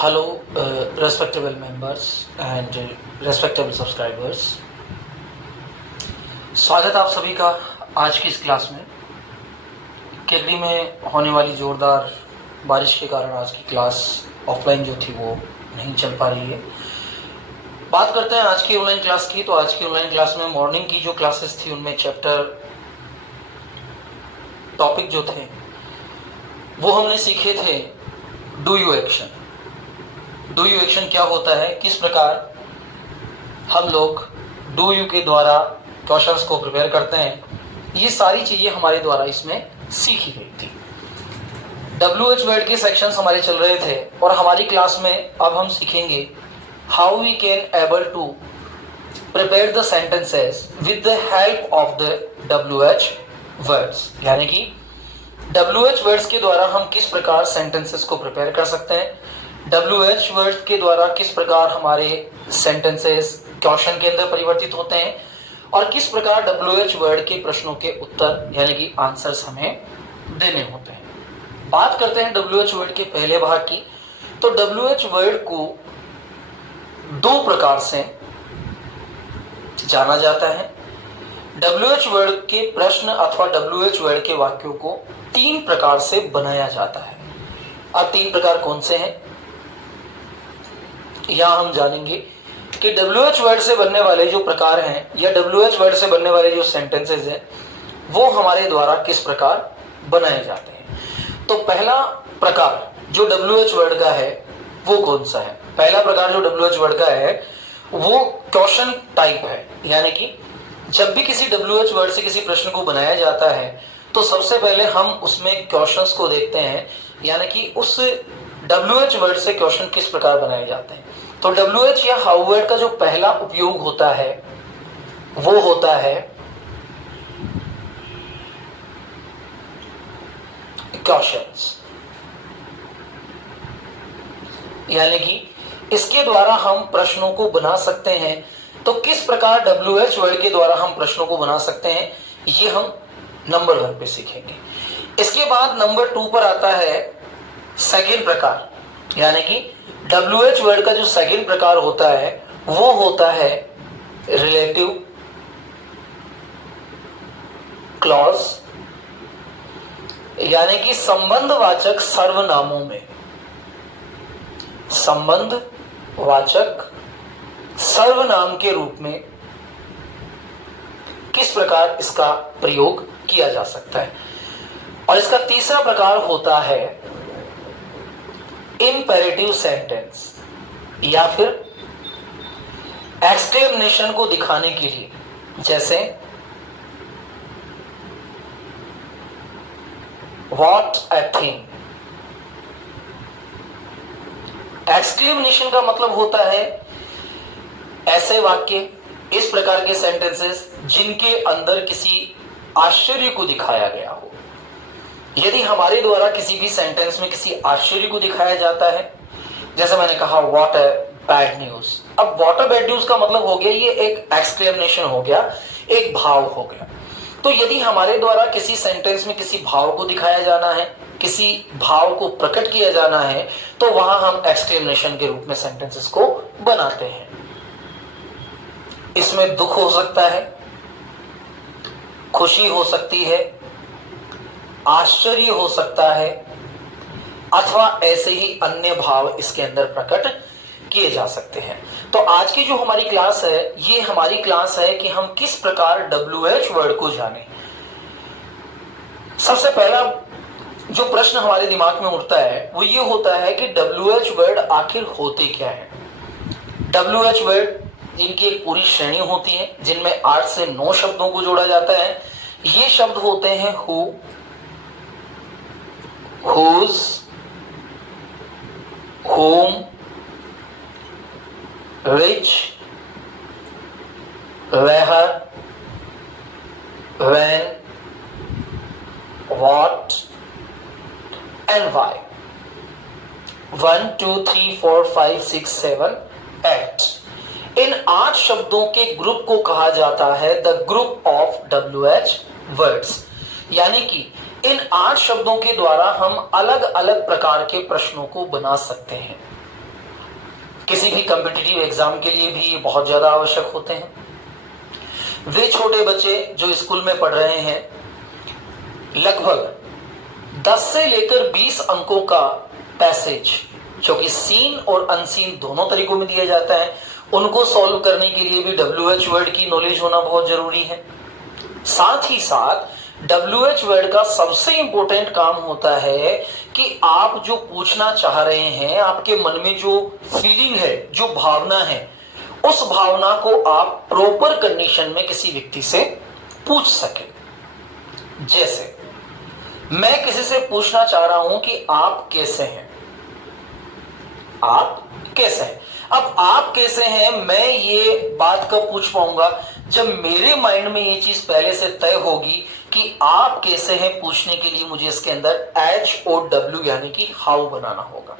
Hello, respectable members and respectable subscribers. स्वागत आप सभी का आज की इस क्लास में। केरली में होने वाली ज़ोरदार बारिश के कारण आज की क्लास ऑफलाइन जो थी वो नहीं चल पा रही है। बात करते हैं आज की ऑनलाइन क्लास की। तो आज की ऑनलाइन क्लास में मॉर्निंग की जो क्लासेस थी उनमें चैप्टर टॉपिक जो थे वो हमने सीखे थे do you action. Do you action क्या होता है, किस प्रकार हम लोग डू यू के द्वारा क्वेश्चंस को प्रिपेयर करते हैं, ये सारी चीज़ें हमारे द्वारा इसमें सीखी गई थी। WH वर्ड के सेक्शंस हमारे चल रहे थे और हमारी क्लास में अब हम सीखेंगे how we can able to prepare the sentences with the help of the WH words. यानी कि WH वर्ड्स के द्वारा हम किस प्रकार सेंटेंसेस को प्रिपेयर कर सकते हैं, WH वर्ड के द्वारा किस प्रकार हमारे सेंटेंसेस क्वेश्चन के अंदर परिवर्तित होते हैं और किस प्रकार WH वर्ड के प्रश्नों के उत्तर यानी कि आंसर्स हमें देने होते हैं। बात करते हैं WH वर्ड के पहले भाग की। तो WH वर्ड को दो प्रकार से जाना जाता है। WH वर्ड के प्रश्न अथवा WH वर्ड के वाक्यों को तीन प्रकार से बनाया जाता है। अब तीन प्रकार कौन से हैं यहां हम जानेंगे कि WH वर्ड से बनने वाले जो प्रकार हैं या WH वर्ड से बनने वाले जो सेंटेंसेस हैं वो हमारे द्वारा किस प्रकार बनाए जाते हैं। तो पहला प्रकार जो WH वर्ड का है वो कौन सा है? पहला प्रकार जो WH वर्ड का है वो क्वेश्चन टाइप है। यानी कि जब भी किसी WH वर्ड से किसी प्रश्न को बनाया जाता है तो सबसे पहले हम उसमें क्वेश्चंस को देखते हैं, यानी कि उस WH वर्ड से क्वेश्चन किस प्रकार बनाए जाते हैं। तो WH या हाउ वर्ड का जो पहला उपयोग होता है वो होता है क्वेश्चंस। यानी कि इसके द्वारा हम प्रश्नों को बना सकते हैं। तो किस प्रकार WH वर्ड के द्वारा हम प्रश्नों को बना सकते हैं ये हम नंबर 1 पे सीखेंगे। इसके बाद नंबर 2 पर आता है सेकेंड प्रकार। यानी कि WH वर्ड का जो सेकेंड प्रकार होता है वो होता है रिलेटिव क्लॉज, यानी कि संबंधवाचक सर्वनामों में संबंधवाचक सर्वनाम के रूप में किस प्रकार इसका प्रयोग किया जा सकता है। और इसका तीसरा प्रकार होता है इंपेरेटिव सेंटेंस या फिर एक्सक्लेमेशन को दिखाने के लिए, जैसे व्हाट अ थिंग। एक्सक्लेमेशन का मतलब होता है ऐसे वाक्य, इस प्रकार के सेंटेंसेस जिनके अंदर किसी आश्चर्य को दिखाया गया हो। यदि हमारे द्वारा किसी भी सेंटेंस में किसी आश्चर्य को दिखाया जाता है, जैसे मैंने कहा व्हाट अ बैड न्यूज। अब व्हाट अ बैड न्यूज का मतलब हो गया ये एक एक्सक्लेमेशन हो गया, एक भाव हो गया। तो यदि हमारे द्वारा किसी सेंटेंस में किसी भाव को दिखाया जाना है, किसी भाव को प्रकट किया जाना है, तो वहां हम एक्सक्लेमेशन के रूप में सेंटेंसेस को बनाते हैं। इसमें दुख हो सकता है, खुशी हो सकती है, आश्चर्य हो सकता है अथवा ऐसे ही अन्य भाव इसके अंदर प्रकट किए जा सकते हैं। तो आज की जो हमारी क्लास है ये हमारी क्लास है कि हम किस प्रकार WH वर्ड को जानें। सबसे पहला जो प्रश्न हमारे दिमाग में उठता है वो ये होता है कि WH वर्ड आखिर होते क्या है। WH वर्ड इनकी एक पूरी श्रेणी होती है जिनमें 8 से 9 शब्दों को जोड़ा जाता है। ये शब्द होते हैं who, whose, whom, which, where, when, what and why। 1 2 3 4 5 6 7 8 इन 8 शब्दों के ग्रुप को कहा जाता है the group of WH words. यानी कि इन 8 शब्दों के द्वारा हम अलग अलग प्रकार के प्रश्नों को बना सकते हैं। किसी भी कॉम्पिटिटिव एग्जाम के लिए भी ये बहुत ज़्यादा आवश्यक होते हैं। वे छोटे बच्चे जो स्कूल में पढ़ रहे हैं, लगभग 10 से लेकर 20 अंकों का पैसेज जो कि सीन और अनसीन दोनों तरीकों में दिया जाता है, उनको सॉल्व करने के लिए भी WH वर्ड की नॉलेज होना बहुत जरूरी है। साथ ही साथ WH वर्ड का सबसे इंपॉर्टेंट काम होता है कि आप जो पूछना चाह रहे हैं, आपके मन में जो फीलिंग है, जो भावना है, उस भावना को आप प्रॉपर कंडीशन में किसी व्यक्ति से पूछ सके। जैसे मैं किसी से पूछना चाह रहा हूं कि आप कैसे हैं, आप कैसे हैं। अब आप कैसे हैं, मैं ये बात कब पूछ पाऊंगा, जब मेरे माइंड में ये चीज पहले से तय होगी कि आप कैसे हैं पूछने के लिए मुझे इसके अंदर HOW यानी कि हाउ बनाना होगा।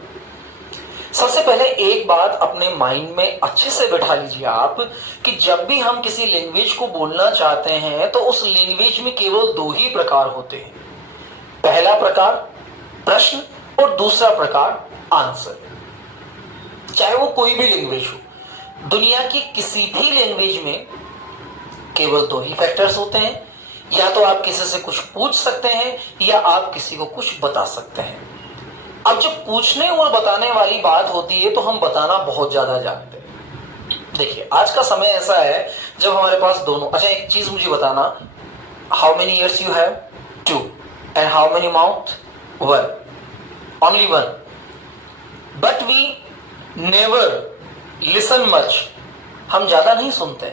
सबसे पहले एक बात अपने माइंड में अच्छे से बैठा लीजिए आप कि जब भी हम किसी लैंग्वेज को बोलना चाहते हैं तो उस लैंग्वेज में केवल 2 ही प्रकार होते हैं। पहला प्रकार प्रश्न और दूसरा प्रकार आंसर। चाहे वो कोई भी लैंग्वेज हो, दुनिया की किसी भी लैंग्वेज में केवल 2 ही फैक्टर्स होते हैं, या तो आप किसी से कुछ पूछ सकते हैं या आप किसी को कुछ बता सकते हैं। अब जब पूछने और बताने वाली बात होती है तो हम बताना बहुत ज्यादा जानते हैं। देखिए आज का समय ऐसा है जब हमारे पास दोनों। अच्छा एक चीज मुझे बताना, how many ears you have? 2 and how many mouth? 1, only 1। But we never listen much. हम ज्यादा नहीं सुनते,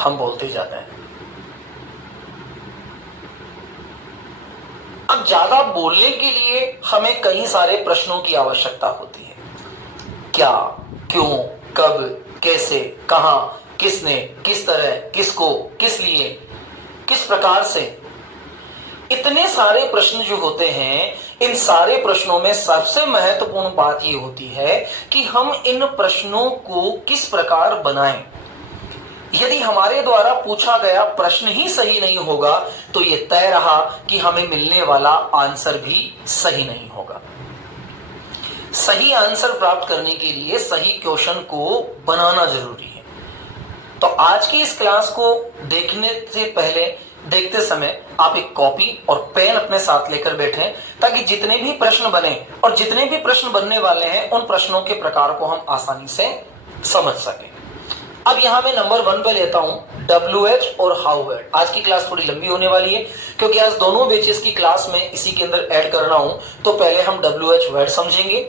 हम बोलते ही जाते हैं। अब ज्यादा बोलने के लिए हमें कई सारे प्रश्नों की आवश्यकता होती है। क्या, क्यों, कब, कैसे, कहां, किसने, किस तरह, किसको, किस लिए, किस प्रकार से, इतने सारे प्रश्न जो होते हैं, इन सारे प्रश्नों में सबसे महत्वपूर्ण बात यह होती है कि हम इन प्रश्नों को किस प्रकार बनाएं। यदि हमारे द्वारा पूछा गया प्रश्न ही सही नहीं होगा तो यह तय रहा कि हमें मिलने वाला आंसर भी सही नहीं होगा। सही आंसर प्राप्त करने के लिए सही क्वेश्चन को बनाना जरूरी है। तो आज की इस क्लास को देखते समय आप एक कॉपी और पेन अपने साथ लेकर बैठें, ताकि जितने भी प्रश्न बने और जितने भी प्रश्न बनने वाले हैं उन प्रश्नों के प्रकार को हम आसानी से समझ सकें। अब यहां मैं नंबर 1 पे लेता हूं WH और हाउ वर्ड। आज की क्लास थोड़ी लंबी होने वाली है क्योंकि आज दोनों बैचेस की क्लास में इसी के अंदर ऐड कर रहा हूं। तो पहले हम WH वर्ड समझेंगे।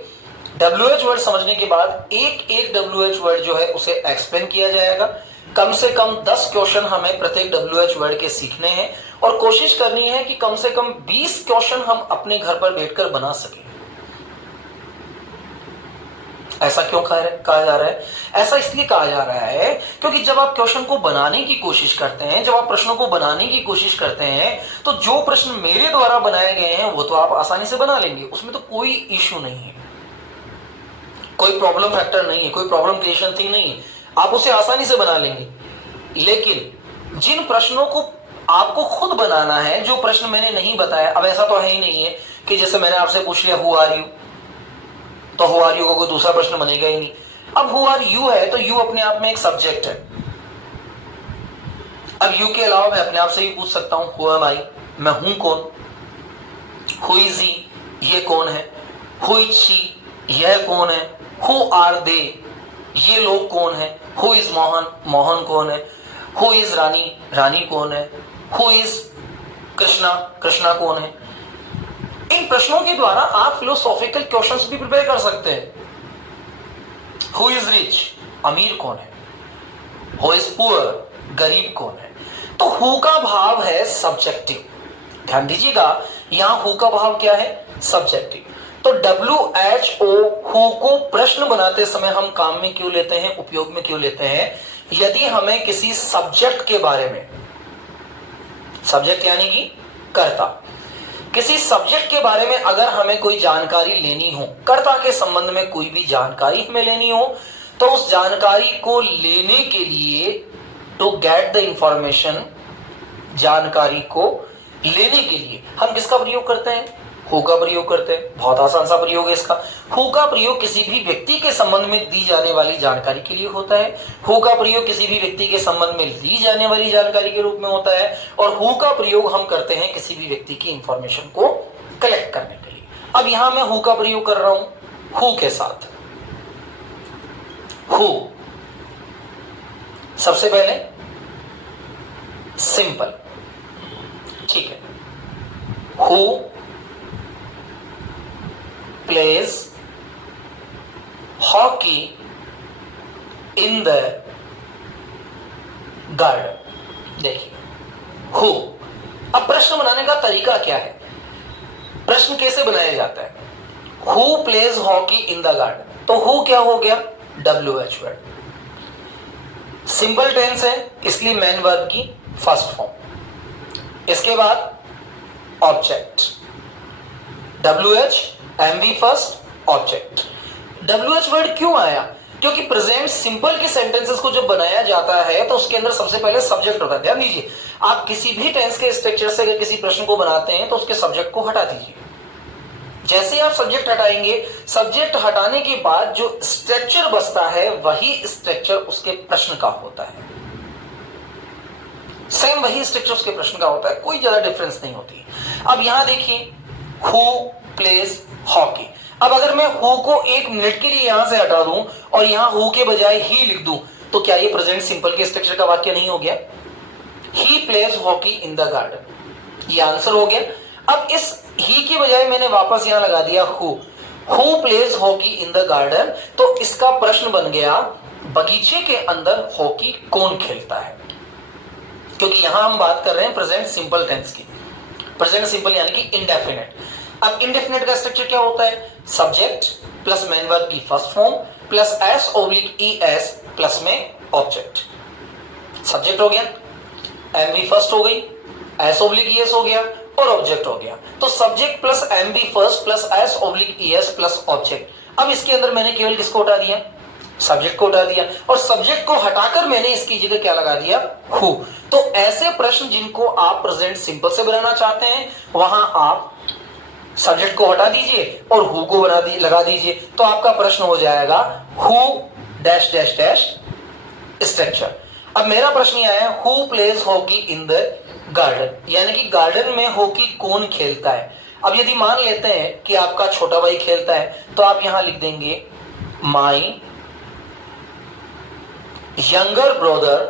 WH वर्ड समझने के बाद एक WH वर्ड जो है उसे एक्सप्लेन किया जाएगा। कम से कम 10 क्वेश्चन हमें प्रत्येक WH वर्ड के सीखने हैं और कोशिश करनी है कि कम से कम 20 क्वेश्चन हम अपने घर पर बैठकर बना सकें। ऐसा क्यों कहा जा रहा है? ऐसा इसलिए कहा जा रहा है क्योंकि जब आप क्वेश्चन को बनाने की कोशिश करते हैं, जब आप प्रश्नों को बनाने की कोशिश करते हैं, तो जो प्रश्न मेरे द्वारा बनाए गए हैं वो तो आप आसानी से बना लेंगे, उसमें तो कोई इश्यू नहीं है, कोई प्रॉब्लम फैक्टर नहीं है, कोई प्रॉब्लम क्रिएशन थिंग नहीं है, आप उसे आसानी से बना लेंगे। लेकिन जिन प्रश्नों को आपको खुद बनाना है, जो प्रश्न मैंने नहीं बताया, अब ऐसा तो है ही नहीं है कि जैसे मैंने आपसे पूछ लिया हु आर यू, तो हु आर यू का कोई दूसरा प्रश्न बनेगा ही नहीं। अब हु आर यू है तो यू अपने आप में एक सब्जेक्ट है। अब यू के अलावा मैं अपने आप से भी पूछ सकता हूं हु एम आई, मैं हूं कौन। हु इज ही, ये कौन है। हु इज शी, यह कौन है। हु आर दे, ये लोग कौन है। हु इज मोहन, मोहन कौन है। हु इज रानी, रानी कौन है। हु इज कृष्णा, कृष्णा कौन है। इन प्रश्नों के द्वारा आप फिलोसॉफिकल क्वेश्चंस भी प्रिपेयर कर सकते हैं। हु इज रिच, अमीर कौन है। हु इज पुअर, गरीब कौन है। तो हु का भाव है सब्जेक्टिव। ध्यान दीजिएगा यहां हु का भाव क्या है, सब्जेक्टिव। तो WHO हु को प्रश्न बनाते समय हम काम में क्यों लेते हैं, उपयोग में क्यों लेते हैं? यदि हमें किसी सब्जेक्ट के बारे में, सब्जेक्ट यानी कि कर्ता, किसी सब्जेक्ट के बारे में अगर हमें कोई जानकारी लेनी हो, कर्ता के संबंध में कोई भी जानकारी हमें लेनी हो, तो उस जानकारी को लेने के लिए, टू गेट द इंफॉर्मेशन, जानकारी को लेने के लिए हम किसका प्रयोग करते हैं, हु का प्रयोग करते हैं। बहुत आसान सा प्रयोग है इसका। हु का प्रयोग किसी भी व्यक्ति के संबंध में दी जाने वाली जानकारी के लिए होता है। हु का प्रयोग किसी भी व्यक्ति के संबंध में ली जाने वाली जानकारी के रूप में होता है। और हु का प्रयोग हम करते हैं किसी भी व्यक्ति की इंफॉर्मेशन को कलेक्ट करने के लिए। अब यहां मैं हु का प्रयोग कर रहा हूं हु के साथ। हु सबसे पहले सिंपल, ठीक है। Who pledge hockey in the garden. देखिए हु। अब प्रश्न बनाने का तरीका क्या है, प्रश्न कैसे बनाया जाता है। Who pledge hockey in the garden, तो हु क्या हो गया, WH वर्ड। सिंपल टेंस है इसलिए मैन वर्ब की फर्स्ट फॉर्म। इसके बाद object, WH MV first object. WH word क्यों आया, क्योंकि प्रेजेंट सिंपल के सेंटेंसेस को जब बनाया जाता है तो उसके अंदर सबसे पहले सब्जेक्ट होता है। ध्यान दीजिए, आप किसी भी टेंस के स्ट्रक्चर से अगर किसी प्रश्न को बनाते हैं तो उसके सब्जेक्ट को हटा दीजिए। जैसे आप सब्जेक्ट हटाएंगे, सब्जेक्ट हटाने के बाद जो स्ट्रक्चर बचता है वही स्ट्रक्चर उसके प्रश्न का होता है। सेम वही स्ट्रक्चर उसके प्रश्न का होता है, कोई ज्यादा डिफरेंस नहीं होती। अब यहां देखिए हु प्लेज हॉकी। अब अगर मैं हु को 1 मिनट के लिए यहां से हटा दूं और यहां हु के बजाय ही लिख दूं तो क्या ये प्रेजेंट सिंपल के स्ट्रक्चर का वाक्य नहीं हो गया। He plays hockey in the garden, ये आंसर हो गया। अब इस ही के बजाय मैंने वापस यहां लगा दिया who plays hockey in the garden, तो इसका प्रश्न बन गया बगीचे के अंदर हॉकी कौन खेलता है। क्योंकि यहां हम बात कर रहे हैं प्रेजेंट सिंपल टेंस की। प्रेजेंट सिंपल यानी कि इंडेफिनेट। अब इंडेफिनेट का स्ट्रक्चर क्या होता है, सब्जेक्ट प्लस मैन वर्ब की first form plus S/ES plus में ऑब्जेक्ट। सब्जेक्ट हो गया, MV फर्स्ट हो गई, S/ES हो गया और ऑब्जेक्ट हो गया। तो subject plus MV first plus S/ES plus object. अब इसके अंदर मैंने केवल किसको हटा दिया, सब्जेक्ट को हटा दिया, और सब्जेक्ट को हटाकर मैंने इसकी जगह क्या लगा दिया, हु। तो ऐसे प्रश्न जिनको आप प्रेजेंट सिंपल से बनाना चाहते हैं वहां आप सब्जेक्ट को हटा दीजिए और हु को लगा दीजिए, तो आपका प्रश्न हो जाएगा who dash dash dash structure. अब मेरा प्रश्न यह है who pledge hockey in the garden, यानी कि गार्डन में हॉकी कौन खेलता है। अब यदि मान लेते हैं कि आपका छोटा भाई खेलता है तो आप यहां लिख देंगे my younger brother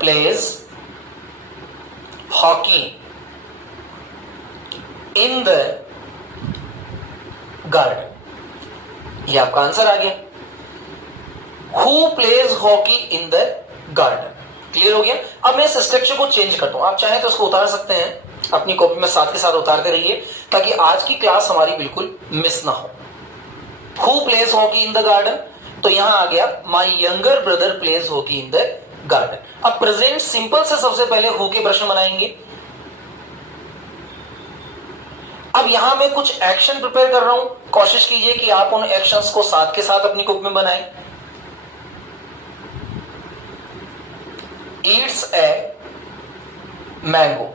pledge hockey in the garden. ये आपका आंसर आ गया, who plays hockey in the garden. Clear हो गया। अब मैं इस स्ट्रक्चर को चेंज करता हूं, आप चाहें तो इसको उतार सकते हैं अपनी कॉपी में, साथ के साथ उतारते रहिए ताकि आज की क्लास हमारी बिल्कुल मिस ना हो। Who plays hockey in the garden, तो यहां आ गया my younger brother pledge hockey in the garden. अब प्रेजेंट सिंपल से सबसे पहले हु के प्रश्न बनाएंगे। अब यहां मैं कुछ एक्शन प्रिपेयर कर रहा हूं, कोशिश कीजिए कि आप उन एक्शंस को साथ के साथ अपनी कॉपी में बनाएं। Yeats a mango,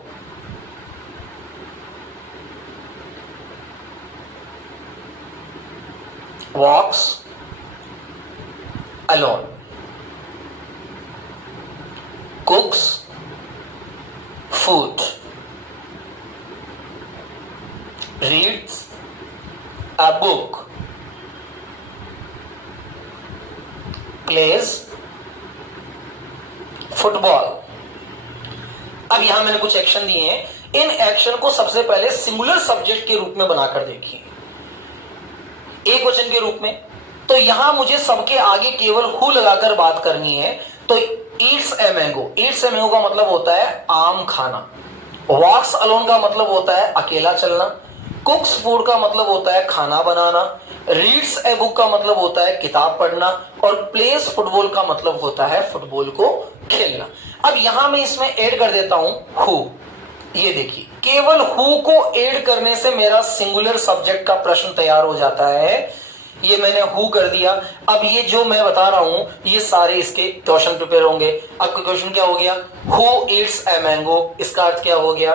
walks alone, cooks food, reads a book, plays football. अब यहां मैंने कुछ एक्शन दिए हैं, इन एक्शन को सबसे पहले सिंगुलर सब्जेक्ट के रूप में बनाकर देखिए, एक वचन के रूप में। तो यहां मुझे सबके आगे केवल हु लगाकर बात करनी है। तो Yeats a mango, Yeats a mango का मतलब होता है आम खाना। वॉक्स अलोन का मतलब होता है अकेला चलना। कुक्स फूड का मतलब होता है खाना बनाना। रीड्स ए बुक का मतलब होता है किताब पढ़ना। और प्लेस फुटबॉल का मतलब होता है फुटबॉल को खेलना। अब यहां मैं इसमें ऐड कर देता हूं हु। ये देखिए, केवल हु को ऐड करने से मेरा सिंगुलर सब्जेक्ट का प्रश्न तैयार हो जाता है। ये मैंने हु कर दिया। अब ये जो मैं बता रहा हूं ये सारे इसके क्वेश्चन प्रिपेयर होंगे। अब क्वेश्चन क्या हो गया, हु ईट्स ए मैंगो, इसका अर्थ क्या हो गया,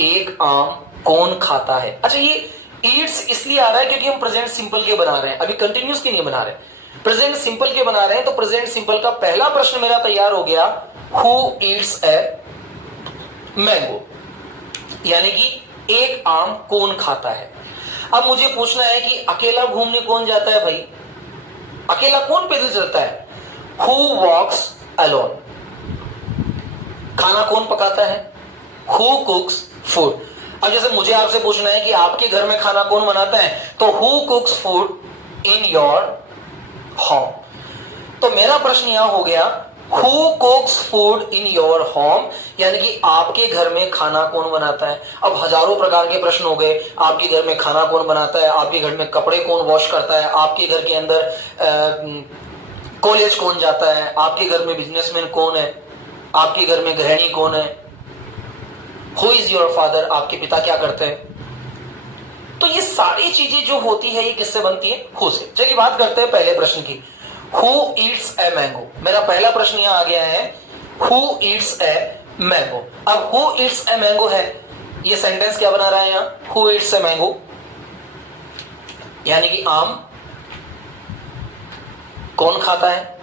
एक आम कौन खाता है। अच्छा, ये ईट्स इसलिए आ रहा है क्योंकि हम प्रेजेंट सिंपल के बना रहे हैं, अभी कंटिन्यूस के नहीं बना रहे, प्रेजेंट सिंपल के बना रहे हैं। तो प्रेजेंट सिंपल का पहला प्रश्न मेरा तैयार हो गया, हु ईट्स ए मैंगो, यानी कि एक आम कौन खाता है। अब मुझे पूछना है कि अकेला घूमने कौन जाता है भाई, अकेला कौन पैदल चलता है। हु वॉक्स अलोन, खाना कौन पकाता है। Who cooks food. अब जैसे मुझे आपसे पूछना है कि आपके घर में खाना कौन बनाता है, तो who cooks food in your home. तो मेरा प्रश्न यहां हो गया, who cooks food in your home, यानी कि आपके घर में खाना कौन बनाता है। अब हजारों प्रकार के प्रश्न हो गए, आपके घर में खाना कौन बनाता है, आपके घर में कपड़े कौन वॉश करता है, आपके घर के अंदर कॉलेज कौन जाता है, आपके घर में बिजनेसमैन कौन है, आपके घर में गृहिणी कौन है, हु इज योर फादर, आपके पिता क्या करते हैं। तो ये सारी चीजें जो होती है ये किससे बनती है, हु से। चलिए बात करते हैं पहले प्रश्न की, हु ईट्स ए मैंगो। मेरा पहला प्रश्न यहां आ गया है, हु ईट्स ए मैंगो। अब हु ईट्स ए मैंगो है, ये सेंटेंस क्या बना रहा है यहां, हु ईट्स ए मैंगो, यानी कि आम कौन खाता है।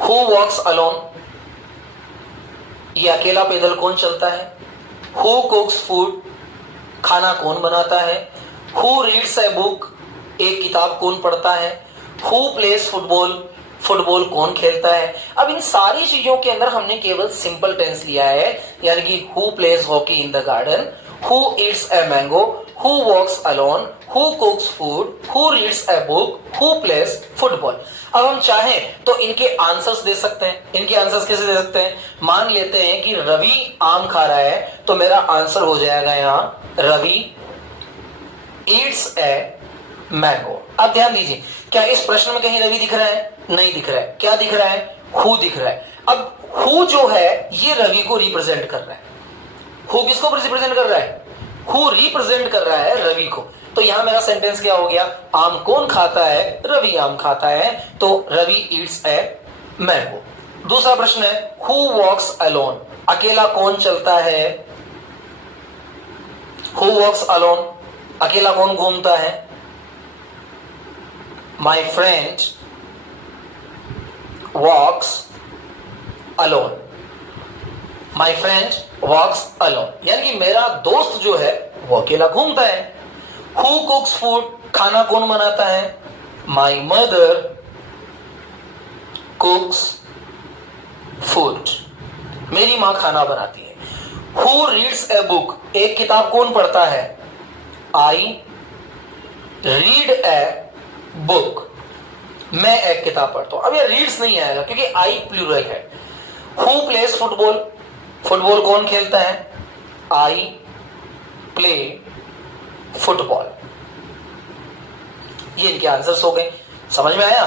हु वॉक्स अलोन, ये अकेला पैदल कौन चलता है। हु कुक्स फूड, खाना कौन बनाता है। हु रीड्स ए बुक, एक किताब कौन पढ़ता है। हु प्लेस फुटबॉल, फुटबॉल कौन खेलता है। अब इन सारी चीजों के अंदर हमने केवल सिंपल टेंस लिया है, यानी कि who plays hockey in the garden, who eats a mango, who walks alone, who cooks food, who reads a book, who plays football. अब हम चाहें तो इनके आंसर्स दे सकते हैं। इनके आंसर्स कैसे दे सकते हैं, मान लेते हैं कि रवि आम खा रहा है, तो मेरा आंसर हो जाएगा यहां रवि ईट्स ए मैंगो। अब ध्यान दीजिए, क्या इस प्रश्न में कहीं रवि दिख रहा है, नहीं दिख रहा है। क्या दिख रहा है, हु दिख रहा है। अब हु जो है ये रवि को रिप्रेजेंट कर रहा है। हु किसको रिप्रेजेंट कर रहा है, हु रिप्रेजेंट कर रहा है रवि को। तो यहां मेरा सेंटेंस क्या हो गया, आम कौन खाता है, रवि आम खाता है, तो रवि ईट्स ए मैंगो। दूसरा प्रश्न है, हु वॉक्स अलोन, अकेला कौन चलता है। हु वॉक्स अलोन, अकेला कौन घूमता है। My friend walks alone, my friend walks alone, यानी कि मेरा दोस्त जो है वो अकेला घूमता है। हु कुक्स फूड, खाना कौन बनाता है। माई मदर कुक्स फूड, मेरी मां खाना बनाती है। हु रीड्स ए बुक, एक किताब कौन पढ़ता है। आई रीड ए बुक, मैं एक किताब पढ़ता हूं। अब ये रीड्स नहीं आएगा क्योंकि आई प्लूरल है। हु प्लेस फुटबॉल, फुटबॉल कौन खेलता है। I play football. ये इनके आंसर्स हो गए, समझ में आया।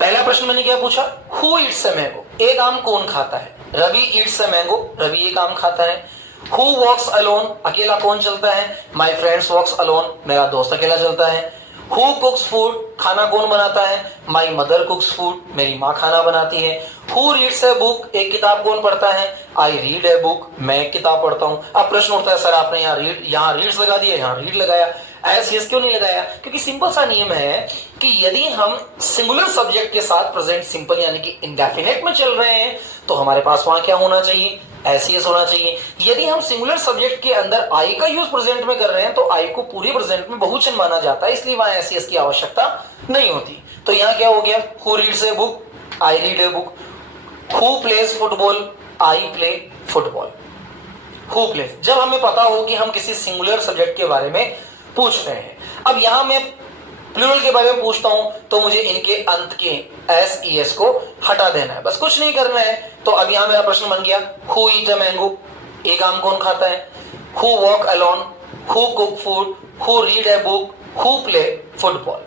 पहला प्रश्न मैंने क्या पूछा, हु ईट्स ए मैंगो, एक आम कौन खाता है। Ravi eats a mango, Ravi एक आम खाता है। हु वॉक्स अलोन, अकेला कौन चलता है। माई फ्रेंड्स वॉक्स अलोन, मेरा दोस्त अकेला चलता है। हु कुक्स फूड, खाना कौन बनाता है। माई मदर कुक्स फूड, मेरी माँ खाना बनाती है। हु रीड्स ए बुक, एक किताब कौन पढ़ता है। आई रीड ए बुक, मैं एक किताब पढ़ता हूं। अब प्रश्न उठता है, सर आपने यहाँ रीड्स लगा दिया, यहाँ रीड लगाया, एस यस क्यों नहीं लगाया। क्योंकि सिंपल सा नियम है कि यदि हम सिंगुलर सब्जेक्ट के साथ प्रेजेंट सिंपल यानी कि इंडेफिनेट में चल रहे हैं तो हमारे पास वहां क्या होना चाहिए, एस होना चाहिए। यदि हम सिंगुलर सब्जेक्ट के अंदर आई का यूज प्रेजेंट में कर रहे हैं तो आई को पूरे प्रेजेंट में बहुवचन माना जाता है, इसलिए वहां एस की आवश्यकता नहीं होती। तो यहां क्या हो गया, who reads a book, I read A book. Who plays football, I play football. Who plays, जब हमें पता हो कि हम किसी सिंगुलर सब्जेक्ट के बारे में पूछ रहे हैं। अब यहां मैं प्लूरल के बारे में पूछता हूं तो मुझे इनके अंत के एस ई एस को हटा देना है, बस कुछ नहीं करना है। तो अब यहां मेरा प्रश्न बन गया, हु ईट ए मैंगो, एक आम कौन खाता है। Who walk alone, who cook food, who read A book, who play football.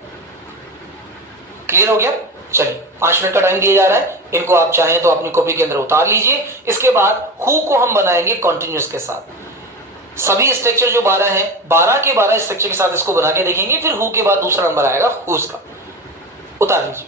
Clear हो गया। चलिए 5 मिनट का टाइम दिया जा रहा है, इनको आप चाहें तो अपनी कॉपी के अंदर उतार लीजिए। इसके बाद हु को हम बनाएंगे कॉन्टिन्यूस के साथ। सभी स्ट्रक्चर जो 12 हैं, 12 के 12 स्ट्रक्चर के साथ इसको बना के देखेंगे, फिर हु के बाद दूसरा नंबर आएगा हुज का। उतार लीजिए।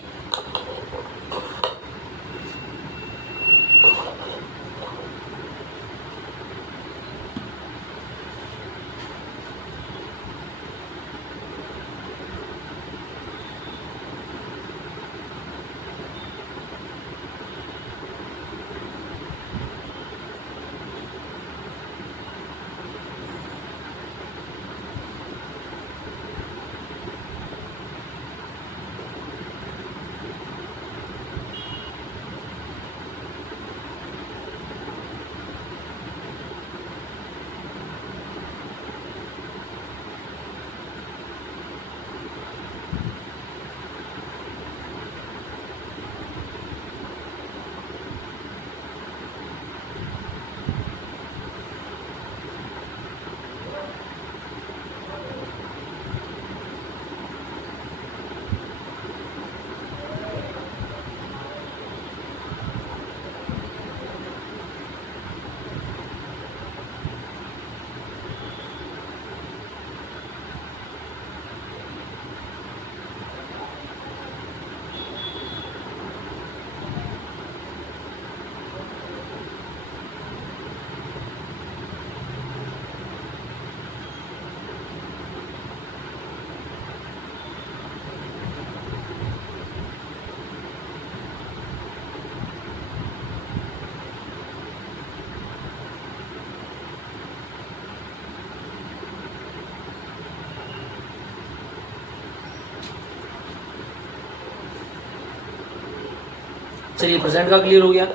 चलिए प्रेजेंट का क्लियर हो गया।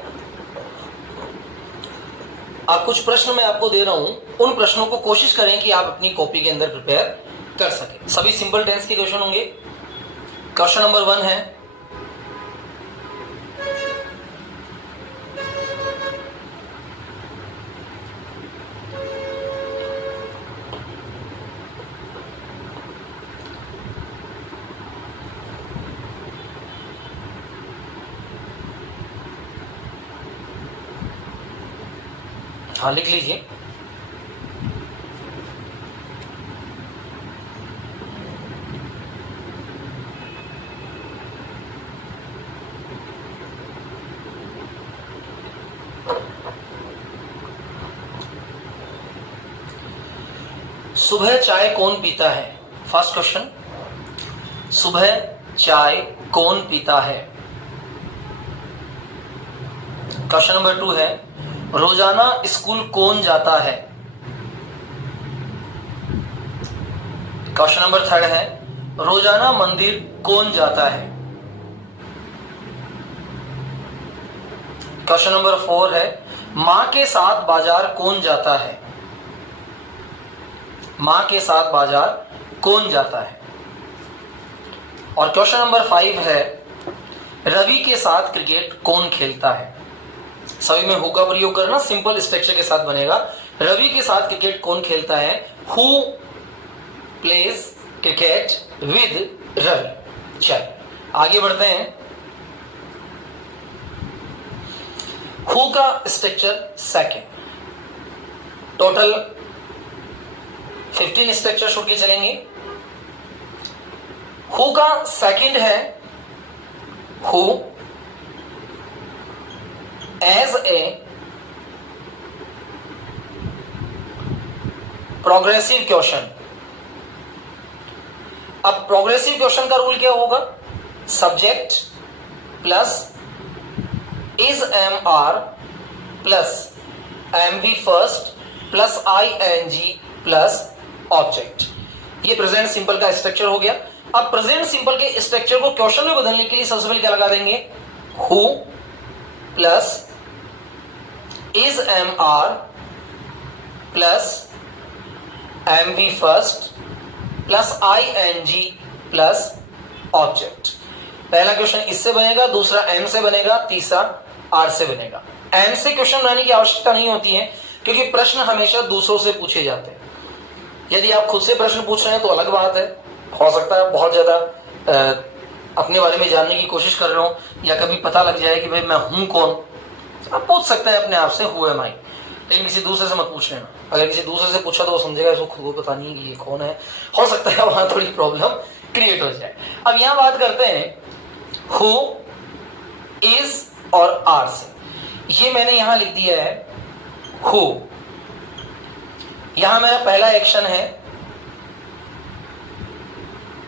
अब कुछ प्रश्न मैं आपको दे रहा हूं, उन प्रश्नों को कोशिश करें कि आप अपनी कॉपी के अंदर प्रिपेयर कर सकें। सभी सिंपल टेंस के क्वेश्चन होंगे। क्वेश्चन नंबर 1 है, हाँ लिख लीजिए। सुबह चाय कौन पीता है? फर्स्ट क्वेश्चन, सुबह चाय कौन पीता है? क्वेश्चन नंबर 2 है, रोजाना स्कूल कौन जाता है? क्वेश्चन नंबर 3 है, रोजाना मंदिर कौन जाता है? क्वेश्चन नंबर 4 है, मां के साथ बाजार कौन जाता है? मां के साथ बाजार कौन जाता है? और क्वेश्चन नंबर 5 है, रवि के साथ क्रिकेट कौन खेलता है? सभी में हु का प्रयोग करना, सिंपल स्ट्रक्चर के साथ बनेगा। रवि के साथ क्रिकेट कौन खेलता है? Who plays cricket with Ravi. चलिए आगे बढ़ते हैं। हु का स्ट्रक्चर सेकेंड, टोटल 15 स्ट्रक्चर छोड़ के चलेंगे। हु का सेकंड है, who as a progressive question. अब प्रोग्रेसिव क्वेश्चन का रूल क्या होगा? Subject plus is am are plus M V first plus I N G plus object. ये प्रेजेंट सिंपल का स्ट्रक्चर हो गया। अब प्रेजेंट सिंपल के स्ट्रक्चर को क्वेश्चन में बदलने के लिए सबसे पहले क्या लगा देंगे? Who plus is am are plus M V first plus I N G plus object. पहला क्वेश्चन इससे बनेगा, दूसरा एम से बनेगा, तीसरा आर से बनेगा। एम से क्वेश्चन बनाने की आवश्यकता नहीं होती है, क्योंकि प्रश्न हमेशा दूसरों से पूछे जाते हैं। यदि आप खुद से प्रश्न पूछ रहे हैं तो अलग बात है, हो सकता है बहुत ज्यादा अपने बारे में जानने की कोशिश कर रहे हो, या कभी पता लग जाए कि भाई मैं हूं कौन, आप पूछ सकते हैं अपने आप से हु एम आई, लेकिन किसी दूसरे से मत पूछ लेना। अगर किसी दूसरे से पूछा तो वो समझेगा इसको खुद को पता नहीं है कि ये कौन है, हो सकता है वहां थोड़ी प्रॉब्लम क्रिएट हो जाए। अब यहां बात करते हैं हु इज और आर से। ये मैंने यहां लिख दिया है हु। यहां मेरा पहला एक्शन है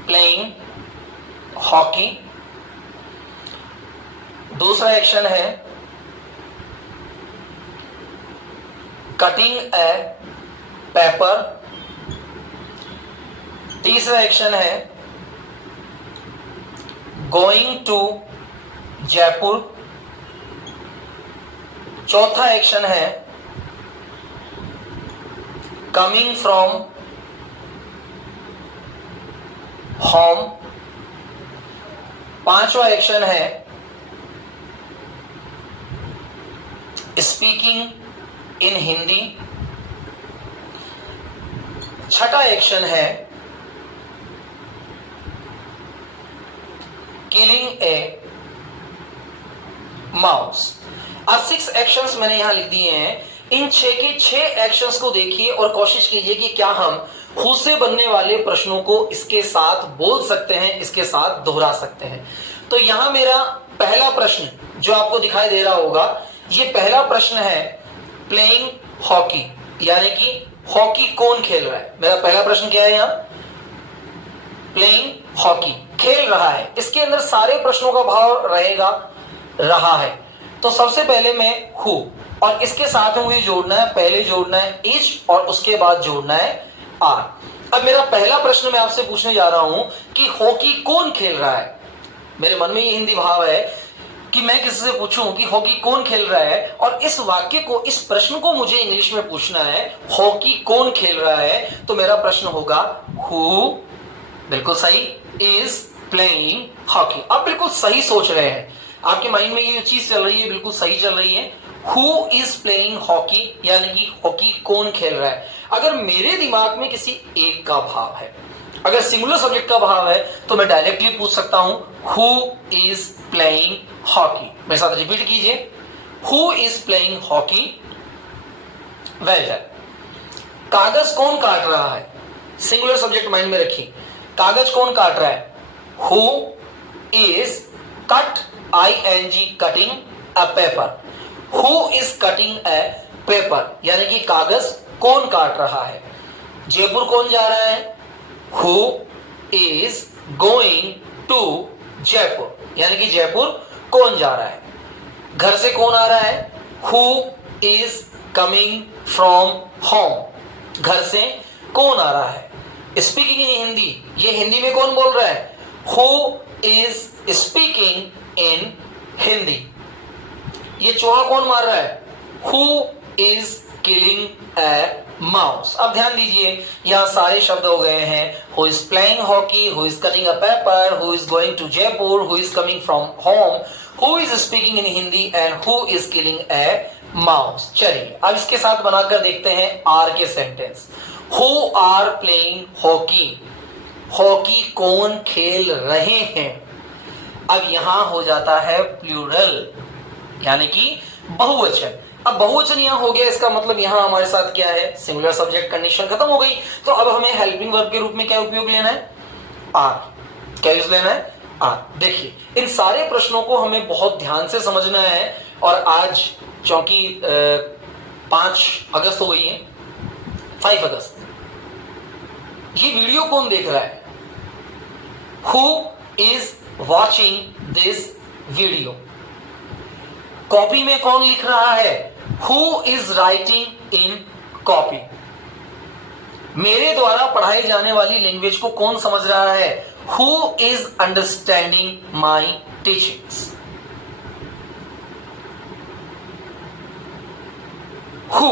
प्लेइंग हॉकी, दूसरा एक्शन है कटिंग ए पेपर, तीसरा एक्शन है गोइंग टू जयपुर, चौथा एक्शन है कमिंग फ्रॉम होम, पांचवा एक्शन है स्पीकिंग इन हिंदी, छठा एक्शन है किलिंग ए माउस। अब 6 एक्शंस मैंने यहां लिख दिए हैं। इन 6 के 6 एक्शंस को देखिए और कोशिश कीजिए कि क्या हम हु से बनने वाले प्रश्नों को इसके साथ बोल सकते हैं, इसके साथ दोहरा सकते हैं। तो यहां मेरा पहला प्रश्न जो आपको दिखाई दे रहा होगा, ये पहला प्रश्न है प्लेइंग हॉकी, यानी कि हॉकी कौन खेल रहा है। मेरा पहला प्रश्न क्या है? यहां प्लेइंग हॉकी, खेल रहा है। इसके अंदर सारे प्रश्नों का भाव रहेगा रहा है। तो सबसे पहले मैं हु और इसके साथ में मुझे जोड़ना है, पहले जोड़ना है इज और उसके बाद जोड़ना है आर। अब मेरा पहला प्रश्न मैं आपसे पूछने जा रहा हूं कि हॉकी कौन खेल रहा है। मेरे मन में ये हिंदी भाव है कि मैं किसी से पूछूं कि हॉकी कौन खेल रहा है, और इस वाक्य को, इस प्रश्न को मुझे इंग्लिश में पूछना है, हॉकी कौन खेल रहा है, तो मेरा प्रश्न होगा हु, बिल्कुल सही, इज प्लेइंग हॉकी। आप बिल्कुल सही सोच रहे हैं, आपके माइंड में ये चीज चल रही है, बिल्कुल सही चल रही है। हु इज प्लेइंग हॉकी, यानी कि हॉकी कौन खेल रहा है। अगर मेरे दिमाग में किसी एक का भाव है, अगर सिंगुलर सब्जेक्ट का भाव है, तो मैं डायरेक्टली पूछ सकता हूं हु इज प्लेइंग हॉकी। मेरे साथ रिपीट कीजिए, who is playing hockey. Well done. कागज कौन काट रहा है, सिंगुलर सब्जेक्ट माइंड में रखिए, कागज कौन काट रहा है, who is cut, ing cutting a paper, who is cutting a paper, यानी कि कागज कौन काट रहा है। जयपुर कौन जा रहा है, who is going to Jaipur, यानी कि जयपुर कौन जा रहा है। घर से कौन आ रहा है, who is coming from home, घर से कौन आ रहा है। स्पीकिंग इन हिंदी, ये हिंदी में कौन बोल रहा है, who is speaking in Hindi. ये चूहा कौन मार रहा है, who is killing a mouse. अब ध्यान दीजिए, यहां सारे शब्द हो गए हैं, who is playing hockey, who is cutting a paper, who is going to Jaipur, who is coming from home, who is speaking in Hindi and who is killing a mouse. चलिए अब इसके साथ बनाकर देखते हैं आर के sentence. Who are playing hockey, hockey कौन खेल रहे हैं। अब यहां हो जाता है प्लूरल, यानी कि बहुवचन। अब बहुवचन यहां हो गया, इसका मतलब यहां हमारे साथ क्या है, सिंगुलर सब्जेक्ट कंडीशन खत्म हो गई। तो अब हमें हेल्पिंग वर्ब के रूप में क्या उपयोग लेना है, आर। क्या यूज लेना है, आर। देखिए इन सारे प्रश्नों को हमें बहुत ध्यान से समझना है, और आज चूंकि 5 अगस्त हो गई है, 5 अगस्त, ये वीडियो कौन देख रहा है, who is watching this video. Copy में कौन लिख रहा है, who is writing in copy. मेरे द्वारा पढ़ाई जाने वाली लैंग्वेज को कौन समझ रहा है, who is understanding my teachings. Who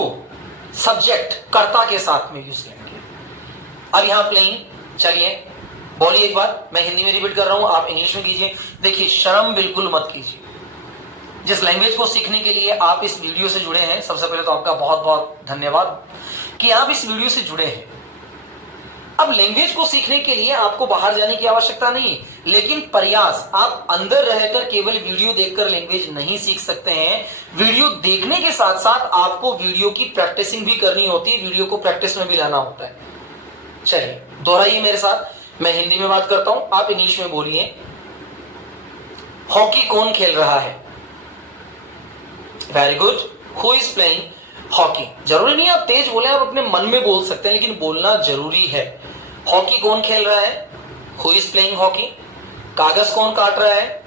subject कर्ता के साथ में यूज करेंगे। अब यहां प्लेइंग, चलिए बोलिए एक बार, मैं हिंदी में रिपीट कर रहा हूं, आप इंग्लिश में कीजिए। देखिए शर्म बिल्कुल मत कीजिए, जिस लैंग्वेज को सीखने के लिए आप इस वीडियो से जुड़े हैं, सबसे पहले तो आपका बहुत बहुत धन्यवाद कि आप इस वीडियो से जुड़े हैं। अब लैंग्वेज को सीखने के लिए आपको बाहर जाने की आवश्यकता नहीं है, लेकिन प्रयास, आप अंदर रहकर केवल वीडियो देखकर लैंग्वेज नहीं सीख सकते हैं। वीडियो देखने के साथ साथ आपको वीडियो की प्रैक्टिसिंग भी करनी होती है, वीडियो को प्रैक्टिस में भी लाना होता है। चलिए दोहराइए मेरे साथ, मैं हिंदी में बात करता हूं, आप इंग्लिश में बोलिए। हॉकी कौन खेल रहा है, very good, who is playing hockey. जरूरी नहीं आप तेज बोले, आप अपने मन में बोल सकते हैं, लेकिन बोलना जरूरी है। हॉकी कौन खेल रहा है, हु इज प्लेइंग हॉकी। कागज कौन काट रहा है,